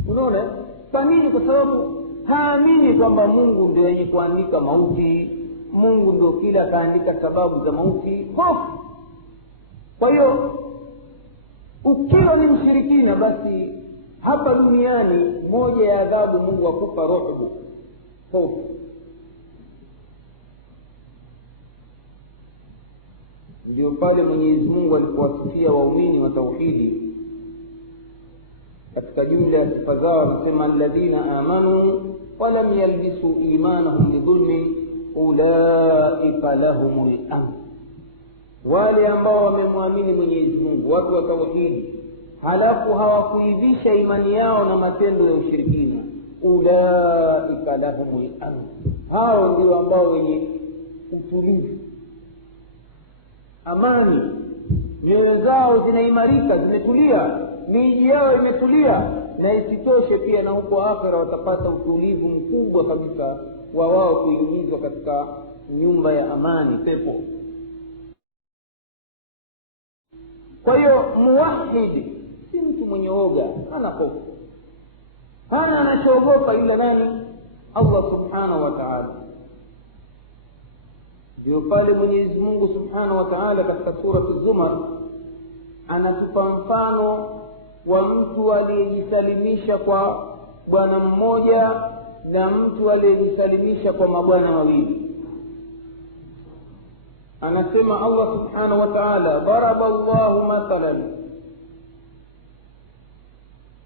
Unaona? Kwa nini? Kwa sababu haamini kwamba Mungu ndio yenye kuandika mauti, Mungu ndio kila kaandika sababu za mauti. Hofu. Kwa hiyo ukiwa ni mshirikina, basi hapa duniani moja ya adhabu Mungu akupa roho, hofu. Ndio pale Mwenyezi Mungu alipowasikia waumini wa tauhidi katika jumla ya sifa zao wanasema alladhina amanu wa lam yalbisu imanahum bidhulmi ulaika lahumul amn, wale ambao wamemwamini Mwenyezi Mungu, watu wa tauhidi, halafu hawakuivisha imani yao na matendo ya ushirikina, ulaika lahumul amn, hao ndio ambao wenye utulivu, amani, nyoyo zao zinaimarika, zimetulia, miji yao imetulia. Na isitoshe pia na huko akhera watapata utulivu mkubwa kabisa wa wao kuingizwa katika nyumba ya amani, pepo. Kwa hiyo muwahidi si mtu mwenye oga, hana hofu, hana anachoogopa ila nani? Allah subhanahu wa ta'ala. Ndio pale Mwenyezi Mungu subhanahu wa ta'ala katika sura Az-Zumar anatupa mfano wa mtu aliyejisalimisha kwa bwana mmoja na mtu aliyejisalimisha kwa mabwana wawili. Anasema Allah subhanahu wa ta'ala, daraba Allahu mathalan,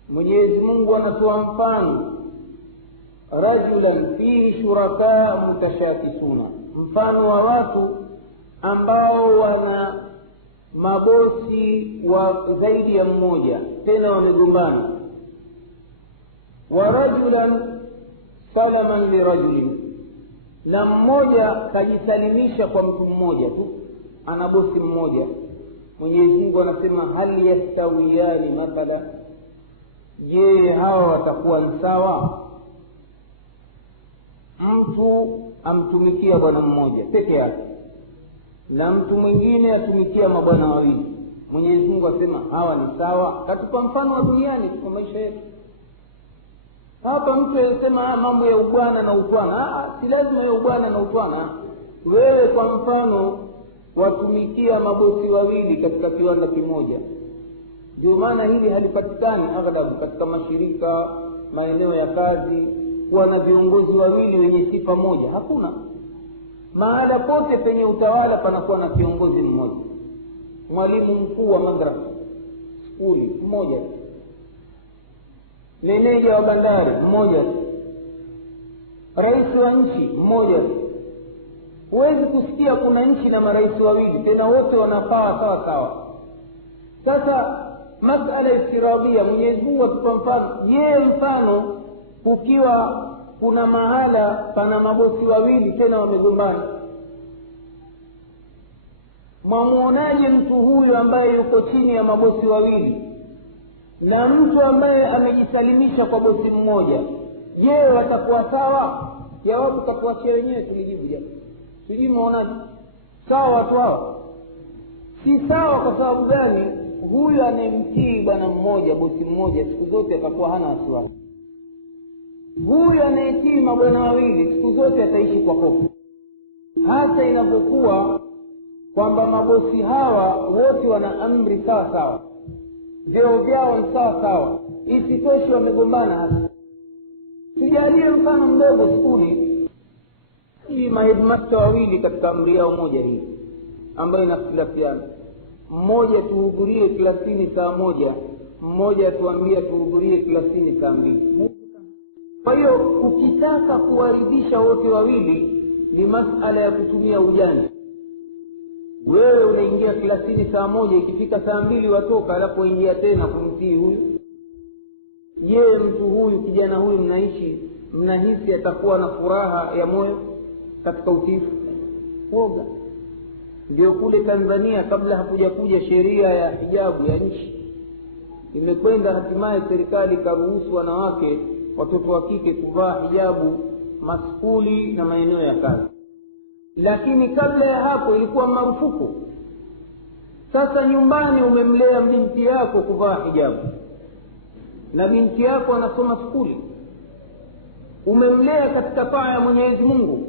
Mwenyezi Mungu anatoa mfano, rajulan fihi shuraka mutashakisuna, mfano wa watu ambao wana mabosi wa zaidi ya mmoja, tena wamegombana. Wa rajulan salaman lirajulin, na mmoja kajisalimisha kwa mtu mmoja tu, ana bosi mmoja. Mwenyezi Mungu anasema hal yastawiyani mathala, je, hawa watakuwa sawa? Mtu amtumikia bwana mmoja peke yake na mtu mwingine atumikia mabwana wawili. Mwenyezi Mungu asema hawa ni sawa? Katupa mfano wa duniani kwa maisha yetu. Hapa mtu anasema mambo ya ubwana na utwana, si lazima ya ubwana na utwana. Wewe kwa mfano watumikia mabosi wawili katika kiwanda kimoja, ndio maana hili halipatikani aghalabu katika mashirika, maeneo ya kazi, wana viongozi wawili wenye sifa moja, hakuna. Mahala pote penye utawala panakuwa na kiongozi mmoja, mwalimu mkuu wa madrasa, skuli mmoja, meneja wa bandari mmoja, rais wa nchi mmoja. Huwezi kusikia kuna nchi na marais wawili, tena wote wanafaa sawa sawa. Sasa masala iftirabia, Mwenyezi Mungu atupa mfano. Je, mfano ukiwa kuna mahala pana mabosi wawili tena wamegombana, mwamuonaje mtu huyu ambaye yuko chini ya mabosi wawili na mtu ambaye amejisalimisha kwa bosi mmoja? Je, watakuwa sawa? Jawabu tutakuachia wenyewe tulijibu. Japo sijui muonaje sawa watu hao? Si sawa. Kwa sababu gani? Huyu anemtii bwana mmoja, bosi mmoja, siku zote atakuwa hana wasiwasi. Huyu anayetii mabwana wawili siku zote ataishi kwa hofu, hasa inapokuwa kwamba mabosi hawa wote wana amri sawa sawa, vyeo vyao ni sawa sawa, isitoshe wamegombana. Hasa tujalie mfano mdogo, skuli hii maheadmaster wawili katika amri yao moja hii ambayo inakhtilafiana, mmoja tuhudhurie klasini saa moja, mmoja tuambia tuhudhurie klasini saa mbili. Kwa hiyo ukitaka kuwaridhisha wote wawili ni masala ya kutumia ujanja. Wewe unaingia klasini saa moja, ikifika saa mbili watoka, alafu ingia tena kumtii huyu. Je, mtu huyu, kijana huyu mnahisi atakuwa na furaha ya moyo katika utiifu? Woga. Ndio kule Tanzania kabla hakuja sheria ya hijabu ya nchi, imekwenda hatimaye serikali karuhusu wanawake, watoto wa kike kuvaa hijabu maskuli na maeneo ya kazi. Lakini kabla ya hapo ilikuwa marufuku. Sasa nyumbani umemlea binti yako kuvaa hijabu, na binti yako anasoma skuli, umemlea katika taa ya Mwenyezi Mungu.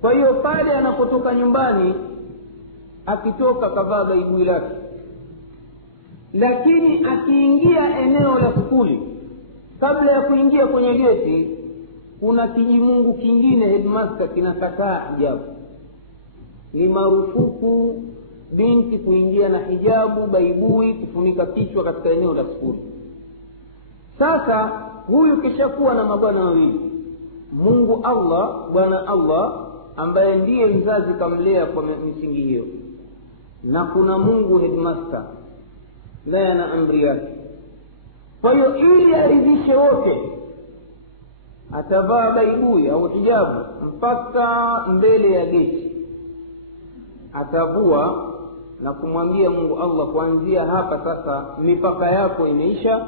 Kwa hiyo pale anapotoka nyumbani, akitoka kavaa gaibui lake, lakini akiingia eneo la skuli, kabla ya kuingia kwenye geti kuna kijimungu kingine, headmaster, kinakataa hijabu. Ni marufuku binti kuingia na hijabu, baibui, kufunika kichwa katika eneo la skuli. Sasa huyu kishakuwa na mabwana wawili, Mungu Allah, bwana Allah ambaye ndiye mzazi kamlea kwa misingi hiyo, na kuna Mungu headmaster naye ana amri yake. Kwa hiyo ili aridhishe wote, atavaa baibui au hijabu mpaka mbele ya geti, atavua na kumwambia Mungu Allah, kuanzia hapa sasa mipaka yako imeisha,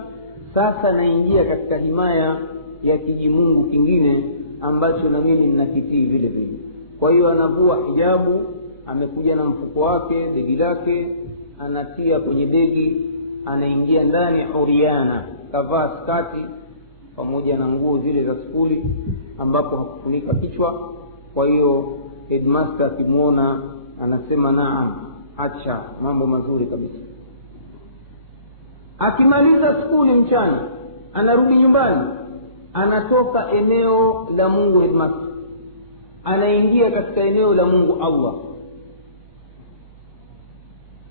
sasa naingia katika himaya ya kijimungu kingine ambacho na mimi ninakitii vile vile. Kwa hiyo anavua hijabu, amekuja na mfuko wake, begi lake anatia kwenye begi, anaingia ndani uriana, kavaa skati pamoja na nguo zile za skuli ambapo hakufunika kichwa. Kwa hiyo headmaster akimuona anasema naam, acha, mambo mazuri kabisa. Akimaliza skuli mchana, anarudi nyumbani, anatoka eneo la Mungu headmaster, anaingia katika eneo la Mungu Allah.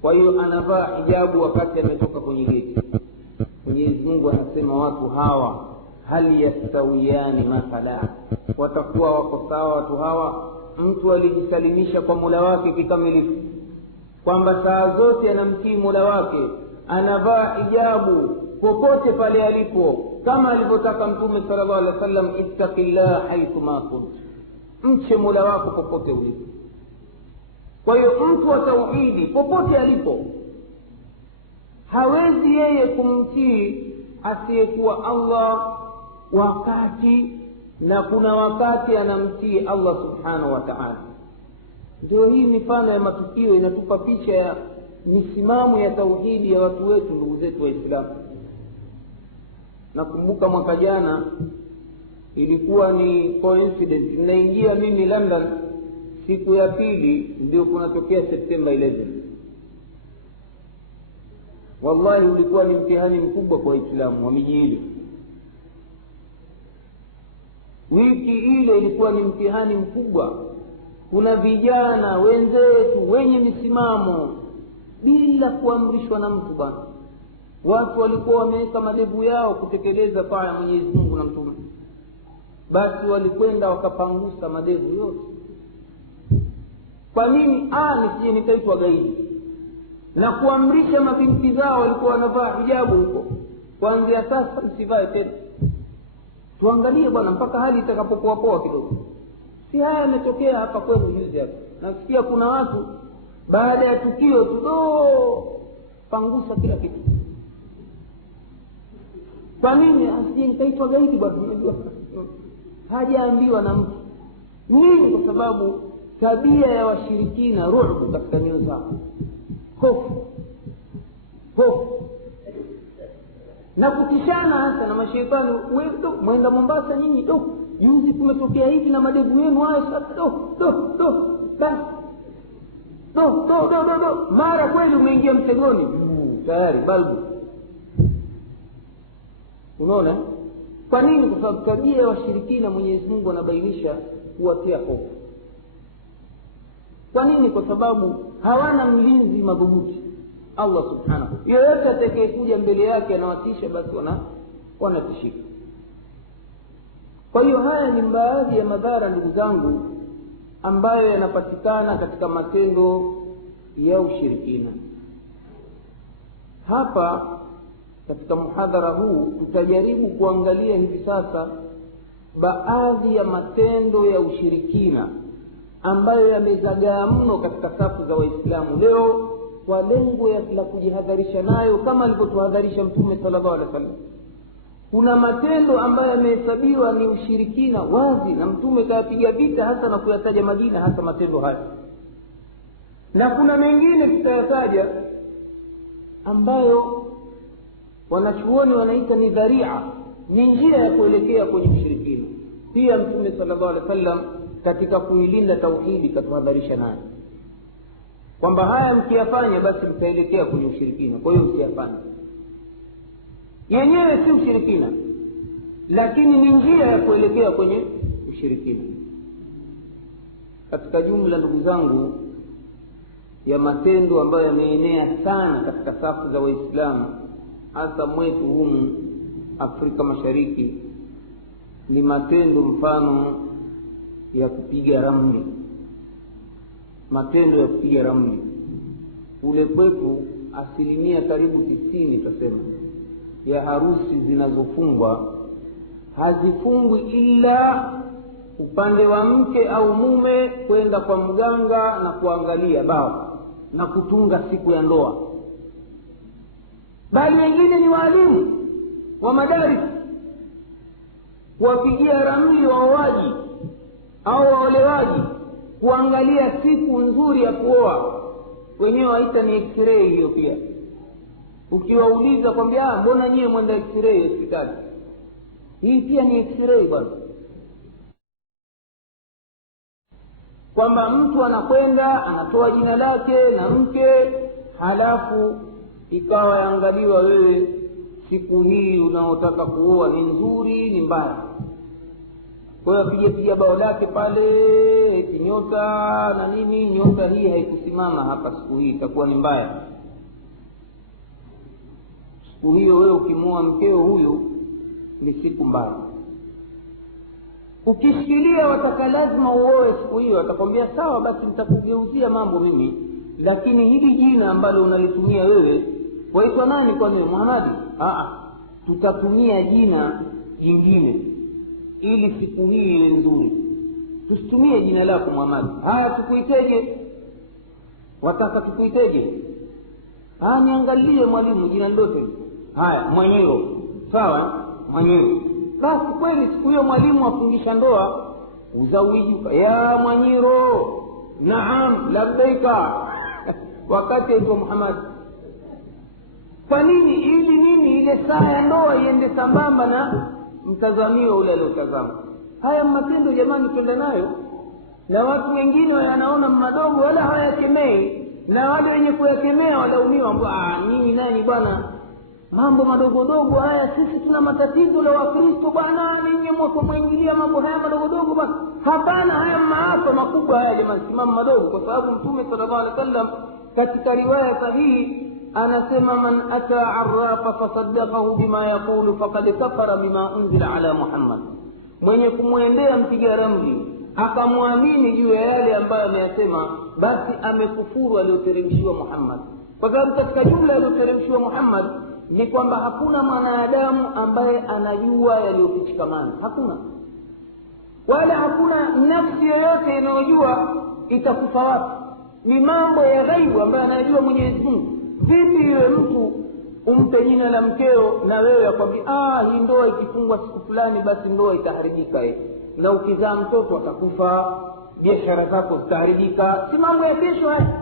Kwa hiyo anavaa hijabu wakati ametoka kwenye geti. Mwenyezi Mungu anasema watu hawa hal yastawiyani mathala, watakuwa wako sawa watu hawa? Mtu alijisalimisha kwa Mola wake kikamilifu, kwamba saa zote anamtii Mola wake, anavaa hijabu popote pale alipo, kama alivyotaka Mtume sallallahu alaihi wasallam, ittaqillah haythu ma kunt, mche Mola wako popote ulipo. Kwa hiyo mtu wa tauhidi popote alipo hawezi yeye kumtii asiyekuwa Allah wakati, na kuna wakati anamtii Allah subhanahu wa ta'ala. Ndio hii mifano ya matukio inatupa picha ya misimamo ya tauhidi ya watu wetu, ndugu zetu Waislamu. Nakumbuka mwaka jana ilikuwa ni coincidence, ninaingia mimi London, siku ya pili ndio kunatokea September 11. Wallahi ulikuwa ni mtihani mkubwa kwa Waislamu wa miji ile. Wiki ile ilikuwa ni mtihani mkubwa. Kuna vijana wenzetu wenye misimamo bila kuamrishwa na mtu bwana. Watu walikuwa wameweka madevu yao kutekeleza taa ya Mwenyezi Mungu na Mtume, basi walikwenda wakapangusa madevu yote. Kwa nini? Nisije nikaitwa gaidi. Na kuamrisha mabinti zao walikuwa wanavaa hijabu huko, kuanzia sasa msivae tena, tuangalie bwana mpaka hali itakapokuwa poa kidogo. Si haya yametokea hapa kwenu juzi hapa, nasikia kuna watu baada ya tukio pangusa kila kitu. Kwa nini? Asije nikaitwa gaidi bwana. Unajua hajaambiwa na mtu nini, kwa sababu tabia ya washirikina ruhu katika nyoyo zao, hofu na kutishana hasa na mashaitani. Wewe mwenda Mombasa nyinyi, juzi kumetokea hivi na madevu yenu haya, sasa basi mara kweli umeingia mtegoni tayari balbu. Unaona kwa nini? Kwa sababu tabia ya washirikina Mwenyezi Mungu anabainisha kuwatia hofu. Kwa nini? Kwa sababu hawana mlinzi madhubuti Allah subhanahu. Yeyote atakayekuja mbele yake anawatisha, basi wanatishika. Kwa hiyo haya ni baadhi ya madhara, ndugu zangu, ambayo yanapatikana katika matendo ya ushirikina. Hapa katika muhadhara huu tutajaribu kuangalia hivi sasa baadhi ya matendo ya ushirikina ambayo yamezagaa mno katika safu za Waislamu leo, kwa lengo la kujihadharisha nayo kama alivyotuhadharisha Mtume sallallahu alaihi wasallam. Kuna matendo ambayo yamehesabiwa ni ushirikina wazi, na Mtume kayapiga vita hasa na kuyataja majina hasa matendo haya, na kuna mengine tutayataja ambayo wanachuoni wanaita ni dharia, ni njia ya kuelekea kwenye ushirikina. Pia Mtume sallallahu alaihi wasallam katika kuilinda tauhidi katuhadharisha nayo kwamba haya mkiyafanya basi mtaelekea kwenye ushirikina. Kwa hiyo msiyafanye. Yenyewe si ushirikina, lakini ni njia ya kuelekea kwenye ushirikina. Katika jumla, ndugu zangu, ya matendo ambayo yameenea sana katika safu za Waislamu hasa mwetu humu Afrika Mashariki ni matendo mfano ya kupiga ramli. Matendo ya kupiga ramli ule kwetu, asilimia karibu 90 tutasema ya harusi zinazofungwa hazifungwi ila upande wa mke au mume kwenda kwa mganga na kuangalia bao na kutunga siku ya ndoa. Bali wengine ni walimu wa madaris wapigia ramli waoaji au waolewaji kuangalia siku nzuri ya kuoa. Wenyewe waita ni x-ray hiyo pia. Ukiwauliza kwambia mbona nyie mwenda x-ray hospitali? Hii pia ni x-ray bwana. Kwamba mtu anakwenda anatoa jina lake na mke, halafu ikawa yaangaliwa wewe siku hii unaotaka kuoa ni nzuri ni mbaya. Kwa hiyo piga bao lake pale nyota na nini, nyota hii haikusimama hapa siku hii, itakuwa ni mbaya. Siku hiyo wewe ukimwoa mkeo huyu ni siku mbaya. Ukishikilia wataka lazima uoe siku hiyo, atakwambia sawa basi nitakugeuzia mambo mimi, lakini hili jina ambalo unalitumia wewe waitwa nani kwani Muhammad? Tutatumia jina jingine ili siku hii iwe nzuri. Tusitumie jina lako Muhammad. Tukuiteje? Wataka tukuiteje? Niangalie mwalimu jina lote. Mwanyiro. Sawa? Mwanyiro. Basi kweli siku hiyo mwalimu afungisha ndoa, uzawijuka ya Mwanyiro. Naam, labbaika. Wakati aitwa Muhammad. Kwa nini? Ili nini? Ile saa ya ndoa iende sambamba na mtazamio ule aliotazama. Haya matendo jamani twende nayo. Na watu wengine wanaona madogo wala hayakemei, na wale wenye kuyakemea walaumiwa nini nani bwana, mambo madogo dogo haya, sisi tuna matatizo la Wakristo bwana, ninyi mko muingilia mambo haya madogo dogo bwana. Hapana, haya maafa makubwa haya jamani, simama madogo. Kwa sababu Mtume sallallahu alaihi wasallam katika riwaya sahihi anasema man ata arrafa fasaddaqahu bima yaqulu faqad kafara bima unzila ala Muhammad. Mwenye kumwendea mpiga ramli akamwamini juu ya yale ambayo ameyasema, basi amekufuru aliyoteremshiwa Muhammad. Kwa sababu katika jumla aliyoteremshiwa Muhammad ni kwamba hakuna mwanadamu ambaye anajua yaliyofichikamana, hakuna. Wala hakuna nafsi yoyote inayojua itakufa wapi. Ni mambo ya ghaibu ambayo anayajua Mwenyezi Mungu. Vipi yule mtu umpe jina la mkeo na wewe akwambia hii ndoa ikifungwa siku fulani basi ndoa itaharibika na ukizaa mtoto atakufa, biashara zako zitaharibika? Si mambo ya kesho haya.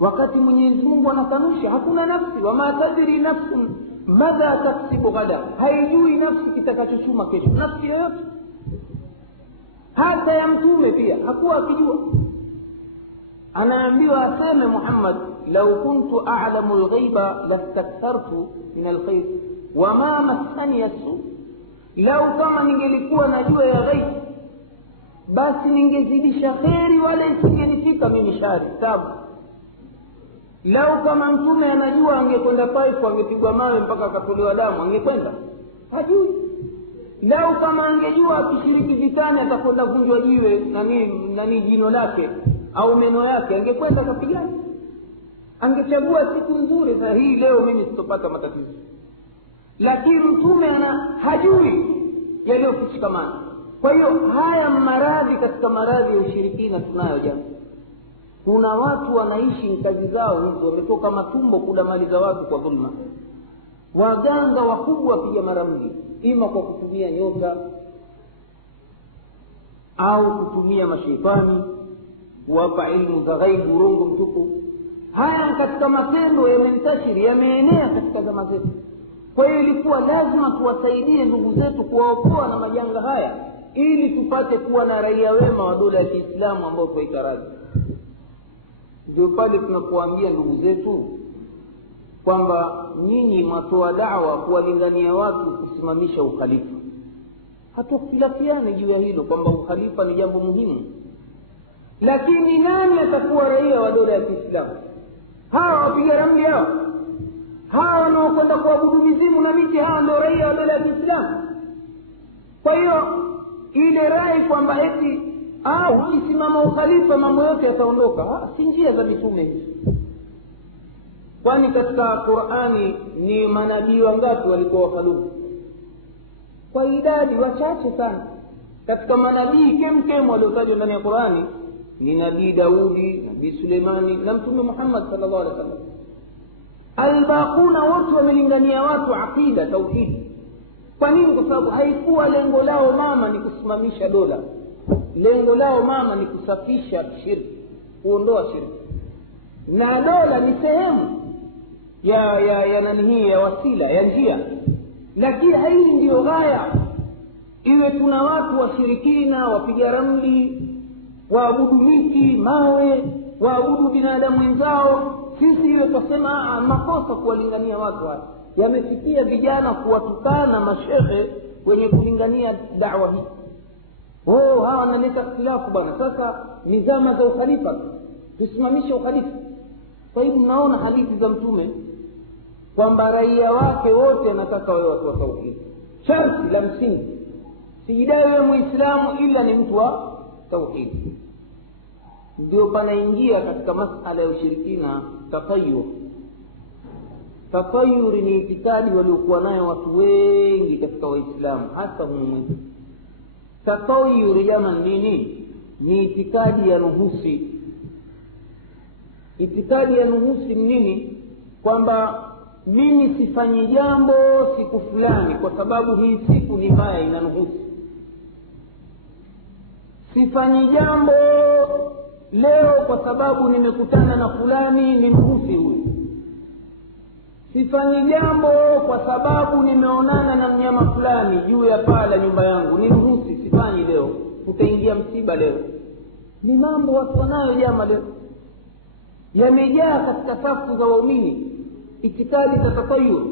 Wakati Mwenyezi Mungu anakanusha hakuna nafsi, wama tadri nafsun madha taksibu ghada, haijui nafsi kitakachochuma kesho. Nafsi yoyote hata ya mtume pia hakuwa akijua. Anaambiwa aseme Muhammad, lau kuntu a'lamu al-ghaiba lastakthartu min al-khair wama massani as-su. Lau kama ningelikuwa najua ya ghaibu basi ningezidisha kheri wala isingenifika mimi shari tabu. Lau kama mtume anajua angekwenda Taifa, angepigwa mawe mpaka akatolewa damu, angekwenda? Hajui. Lau kama angejua akishiriki vitani atakwenda vunjwa jiwe nani jino lake au meno yake, angekwenda kapigana? Angechagua siku nzuri za hii leo mimi sitopata matatizo. Lakini mtume hajui yaliyofichikamana. Kwa hiyo haya maradhi katika maradhi ya ushirikina tunayo jamani. Kuna watu wanaishi kazi zao hizo, wametoka matumbo kula mali za watu kwa dhulma. Waganga wakubwa piga maramli, ima kwa kutumia nyota au kutumia mashaitani kuwapa ilmu za ghaibu, urongo mtupu. Haya katika matendo yamenitashiri, yameenea katika zama zetu. Kwa hiyo ilikuwa lazima tuwasaidie ndugu zetu kuwaokoa na majanga haya, ili tupate kuwa na raia wema wa dola ya Kiislamu ambao tuwaitaraji. Ndio pale tunapoambia ndugu zetu kwamba nyinyi matoa da'wa kuwalingania watu kusimamisha ukhalifa. Hatukhtilafiane juu ya hilo kwamba ukhalifa ni jambo muhimu. Lakini nani atakuwa raia wa dola ya Kiislamu? Hawa wapiga ramli hao? Hawa wanaokwenda wanaokwenda kuabudu mizimu na miti, hawa ndio raia wa dola ya Kiislamu. Kwa hiyo ile rai kwamba eti ukisimama ukhalifa mambo yote yataondoka, si njia za mitume hizi. Kwani katika Qur'ani ni manabii wangapi walikuwa wakhalifa? Kwa idadi wachache sana. Katika manabii kemkem waliotajwa ndani ya Qur'ani ni Nabii Daudi, Nabii Suleimani na Mtume Muhammad sallallahu alaihi wasallam. Albaquna wote wamelingania watu aqida, tauhid. Kwa nini? Kwa sababu haikuwa lengo lao mama ni kusimamisha dola. Lengo lao mama ni kusafisha shirki, kuondoa shirki. Na dola ni sehemu ya nani hii, ya wasila, ya njia. Lakini hili ndio ghaya. Iwe tuna watu washirikina, wapiga ramli, waabudu miti, mawe, waabudu binadamu wenzao, sisi iwe tusema makosa kuwalingania watu hapa. Yamefikia vijana kuwatukana mashehe wenye kulingania da'wa hii. Hawa wanaleta ikhtilafu bwana. Sasa ni zama za ukhalifa, tusimamishe ukhalifa. Kwa hiyo mnaona hadithi za Mtume kwamba raia wake wote anataka wawe watu wa tauhid. Sharti la msingi, sijidai wewe Muislamu ila ni mtu wa tauhid. Ndio panaingia katika masala ya ushirikina tatayur. Tatayur ni itikadi waliokuwa nayo watu wengi katika Waislamu, hasa muumini. Tatayur jamaa nini? Ni itikadi ya nuhusi. Itikadi ya nuhusi ni nini? Kwamba mimi sifanyi jambo siku fulani kwa sababu hii siku ni mbaya, ina nuhusi. Sifanyi jambo leo kwa sababu nimekutana na fulani, ni nuhusi huyu. Sifanyi jambo kwa sababu nimeonana na mnyama fulani juu ya paa la nyumba yangu, ni nuhusi, sifanyi leo, utaingia msiba leo. Ni mambo watu wanayo jama leo, yamejaa katika safu za waumini itikadi za tatayur.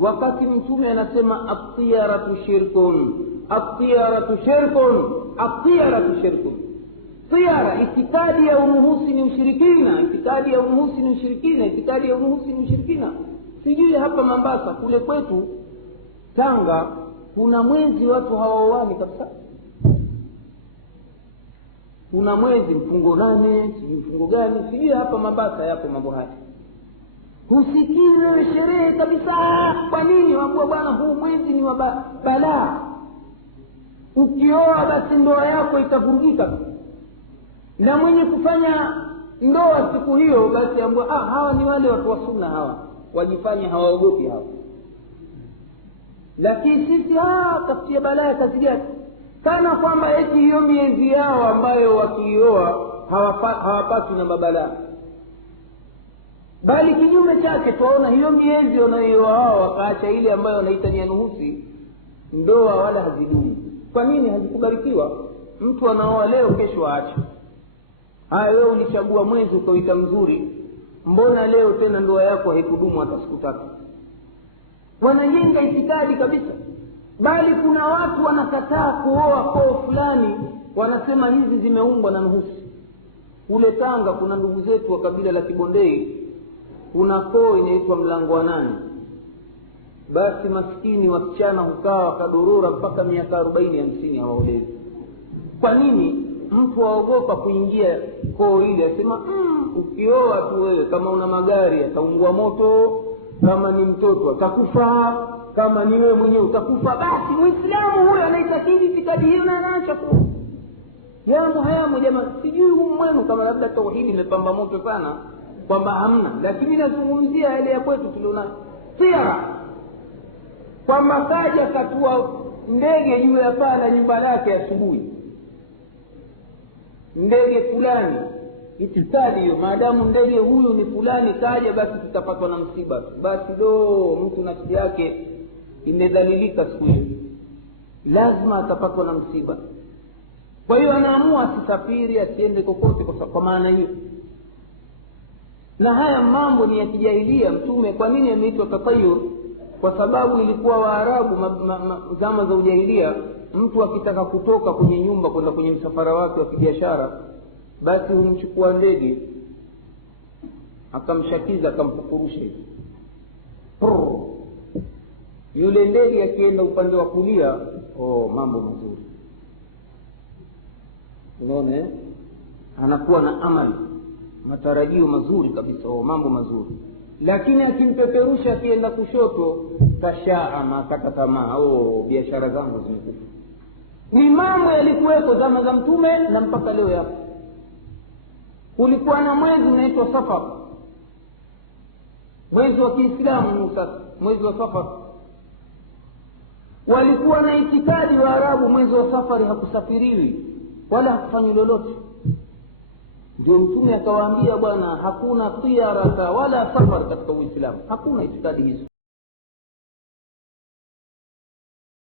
Wakati Mtume anasema at-tiyaratu shirkun, at-tiyaratu shirkun, at-tiyaratu shirkun. Tiyara, itikadi ya unuhusi ni ushirikina, itikadi ya unuhusi ni ushirikina, itikadi ya unuhusi ni ushirikina. Sijui hapa Mombasa kule kwetu Tanga kuna mwezi watu hawaoani kabisa. Kuna mwezi mfungo nane, sijui mfungo gani, sijui hapa Mombasa yapo mambo haya. Husikiwe sherehe kabisa. Kwa nini? Wambua bwana huu mwezi ni wa balaa. Ukioa basi ndoa yako itavurugika. Na mwenye kufanya ndoa siku hiyo basi ambua hawa ni wale watu wa sunna, hawa wajifanya hawaogopi hawa. Lakini sisi tafutia balaa kazi gani? Kana kwamba eti hiyo miezi yao ambayo wakioa hawapati na mabalaa. Bali kinyume chake tuwaona hiyo miezi wanayoa hao wakaacha ile ambayo wanaita ni nuhusi, ndoa wala hazidumu. Kwa nini? Hazikubarikiwa. Mtu anaoa leo kesho aache. Wewe ulichagua mwezi ukauita mzuri, mbona leo tena ndoa yako haikudumu hata siku tatu? Wanajenga itikadi kabisa. Bali kuna watu wanakataa kuoa koo fulani, wanasema hizi zimeumbwa na nuhusi. Ule Tanga kuna ndugu zetu wa kabila la Kibondei, kuna koo inaitwa Mlango wa Nane. Basi maskini wasichana hukaa wakadorora mpaka miaka 40-50 hawaolewi. Kwa nini? Mtu waogopa kuingia koo ile, asema ukioa tu wewe, kama una magari ataungua moto, kama ni mtoto atakufa, kama ni wewe mwenyewe utakufa. Basi Muislamu huyo anaitakidi itikadi hiyo na anaacha ku hayamu jamaa. Sijui mwenu kama labda tauhidi imepamba moto sana kwamba hamna, lakini nazungumzia ile ya kwetu tulionayo. Tiyara, kwamba kaja katua ndege juu ya paa la nyumba yake asubuhi, ndege fulani, itikadi hiyo, maadamu ndege huyu ni fulani kaja, basi tutapatwa na msiba. Basi mtu nafsi yake imedhalilika siku hiyo, lazima atapatwa na msiba. Kwa hiyo anaamua asisafiri, asiende kokote kwa maana hiyo. Na haya mambo ni ya kijahilia. Mtume kwa nini ameitwa tatayur? Kwa sababu ilikuwa Waarabu zama za ujahilia, mtu akitaka kutoka kwenye nyumba kwenda kwenye msafara wake wa kibiashara, basi humchukua ndege akamshakiza, akampukurusha yule ndege akienda upande wa kulia, mambo mazuri. Unaona, anakuwa na amali, matarajio mazuri kabisa, mambo mazuri. Lakini akimpeperusha akienda kushoto, tashaama, kata tamaa, biashara zangu zimekufa. Ni mambo yalikuwepo zama za Mtume na mpaka leo yapo. Kulikuwa na mwezi unaitwa Safar, mwezi wa Kiislamu. Sasa mwezi wa Safar walikuwa na itikadi wa Arabu, mwezi wa Safari hakusafiriwi wala hakufanyi lolote. Ndio Mtume akawaambia, bwana, hakuna tiarata wala safar katika Uislamu, hakuna itikadi hizo.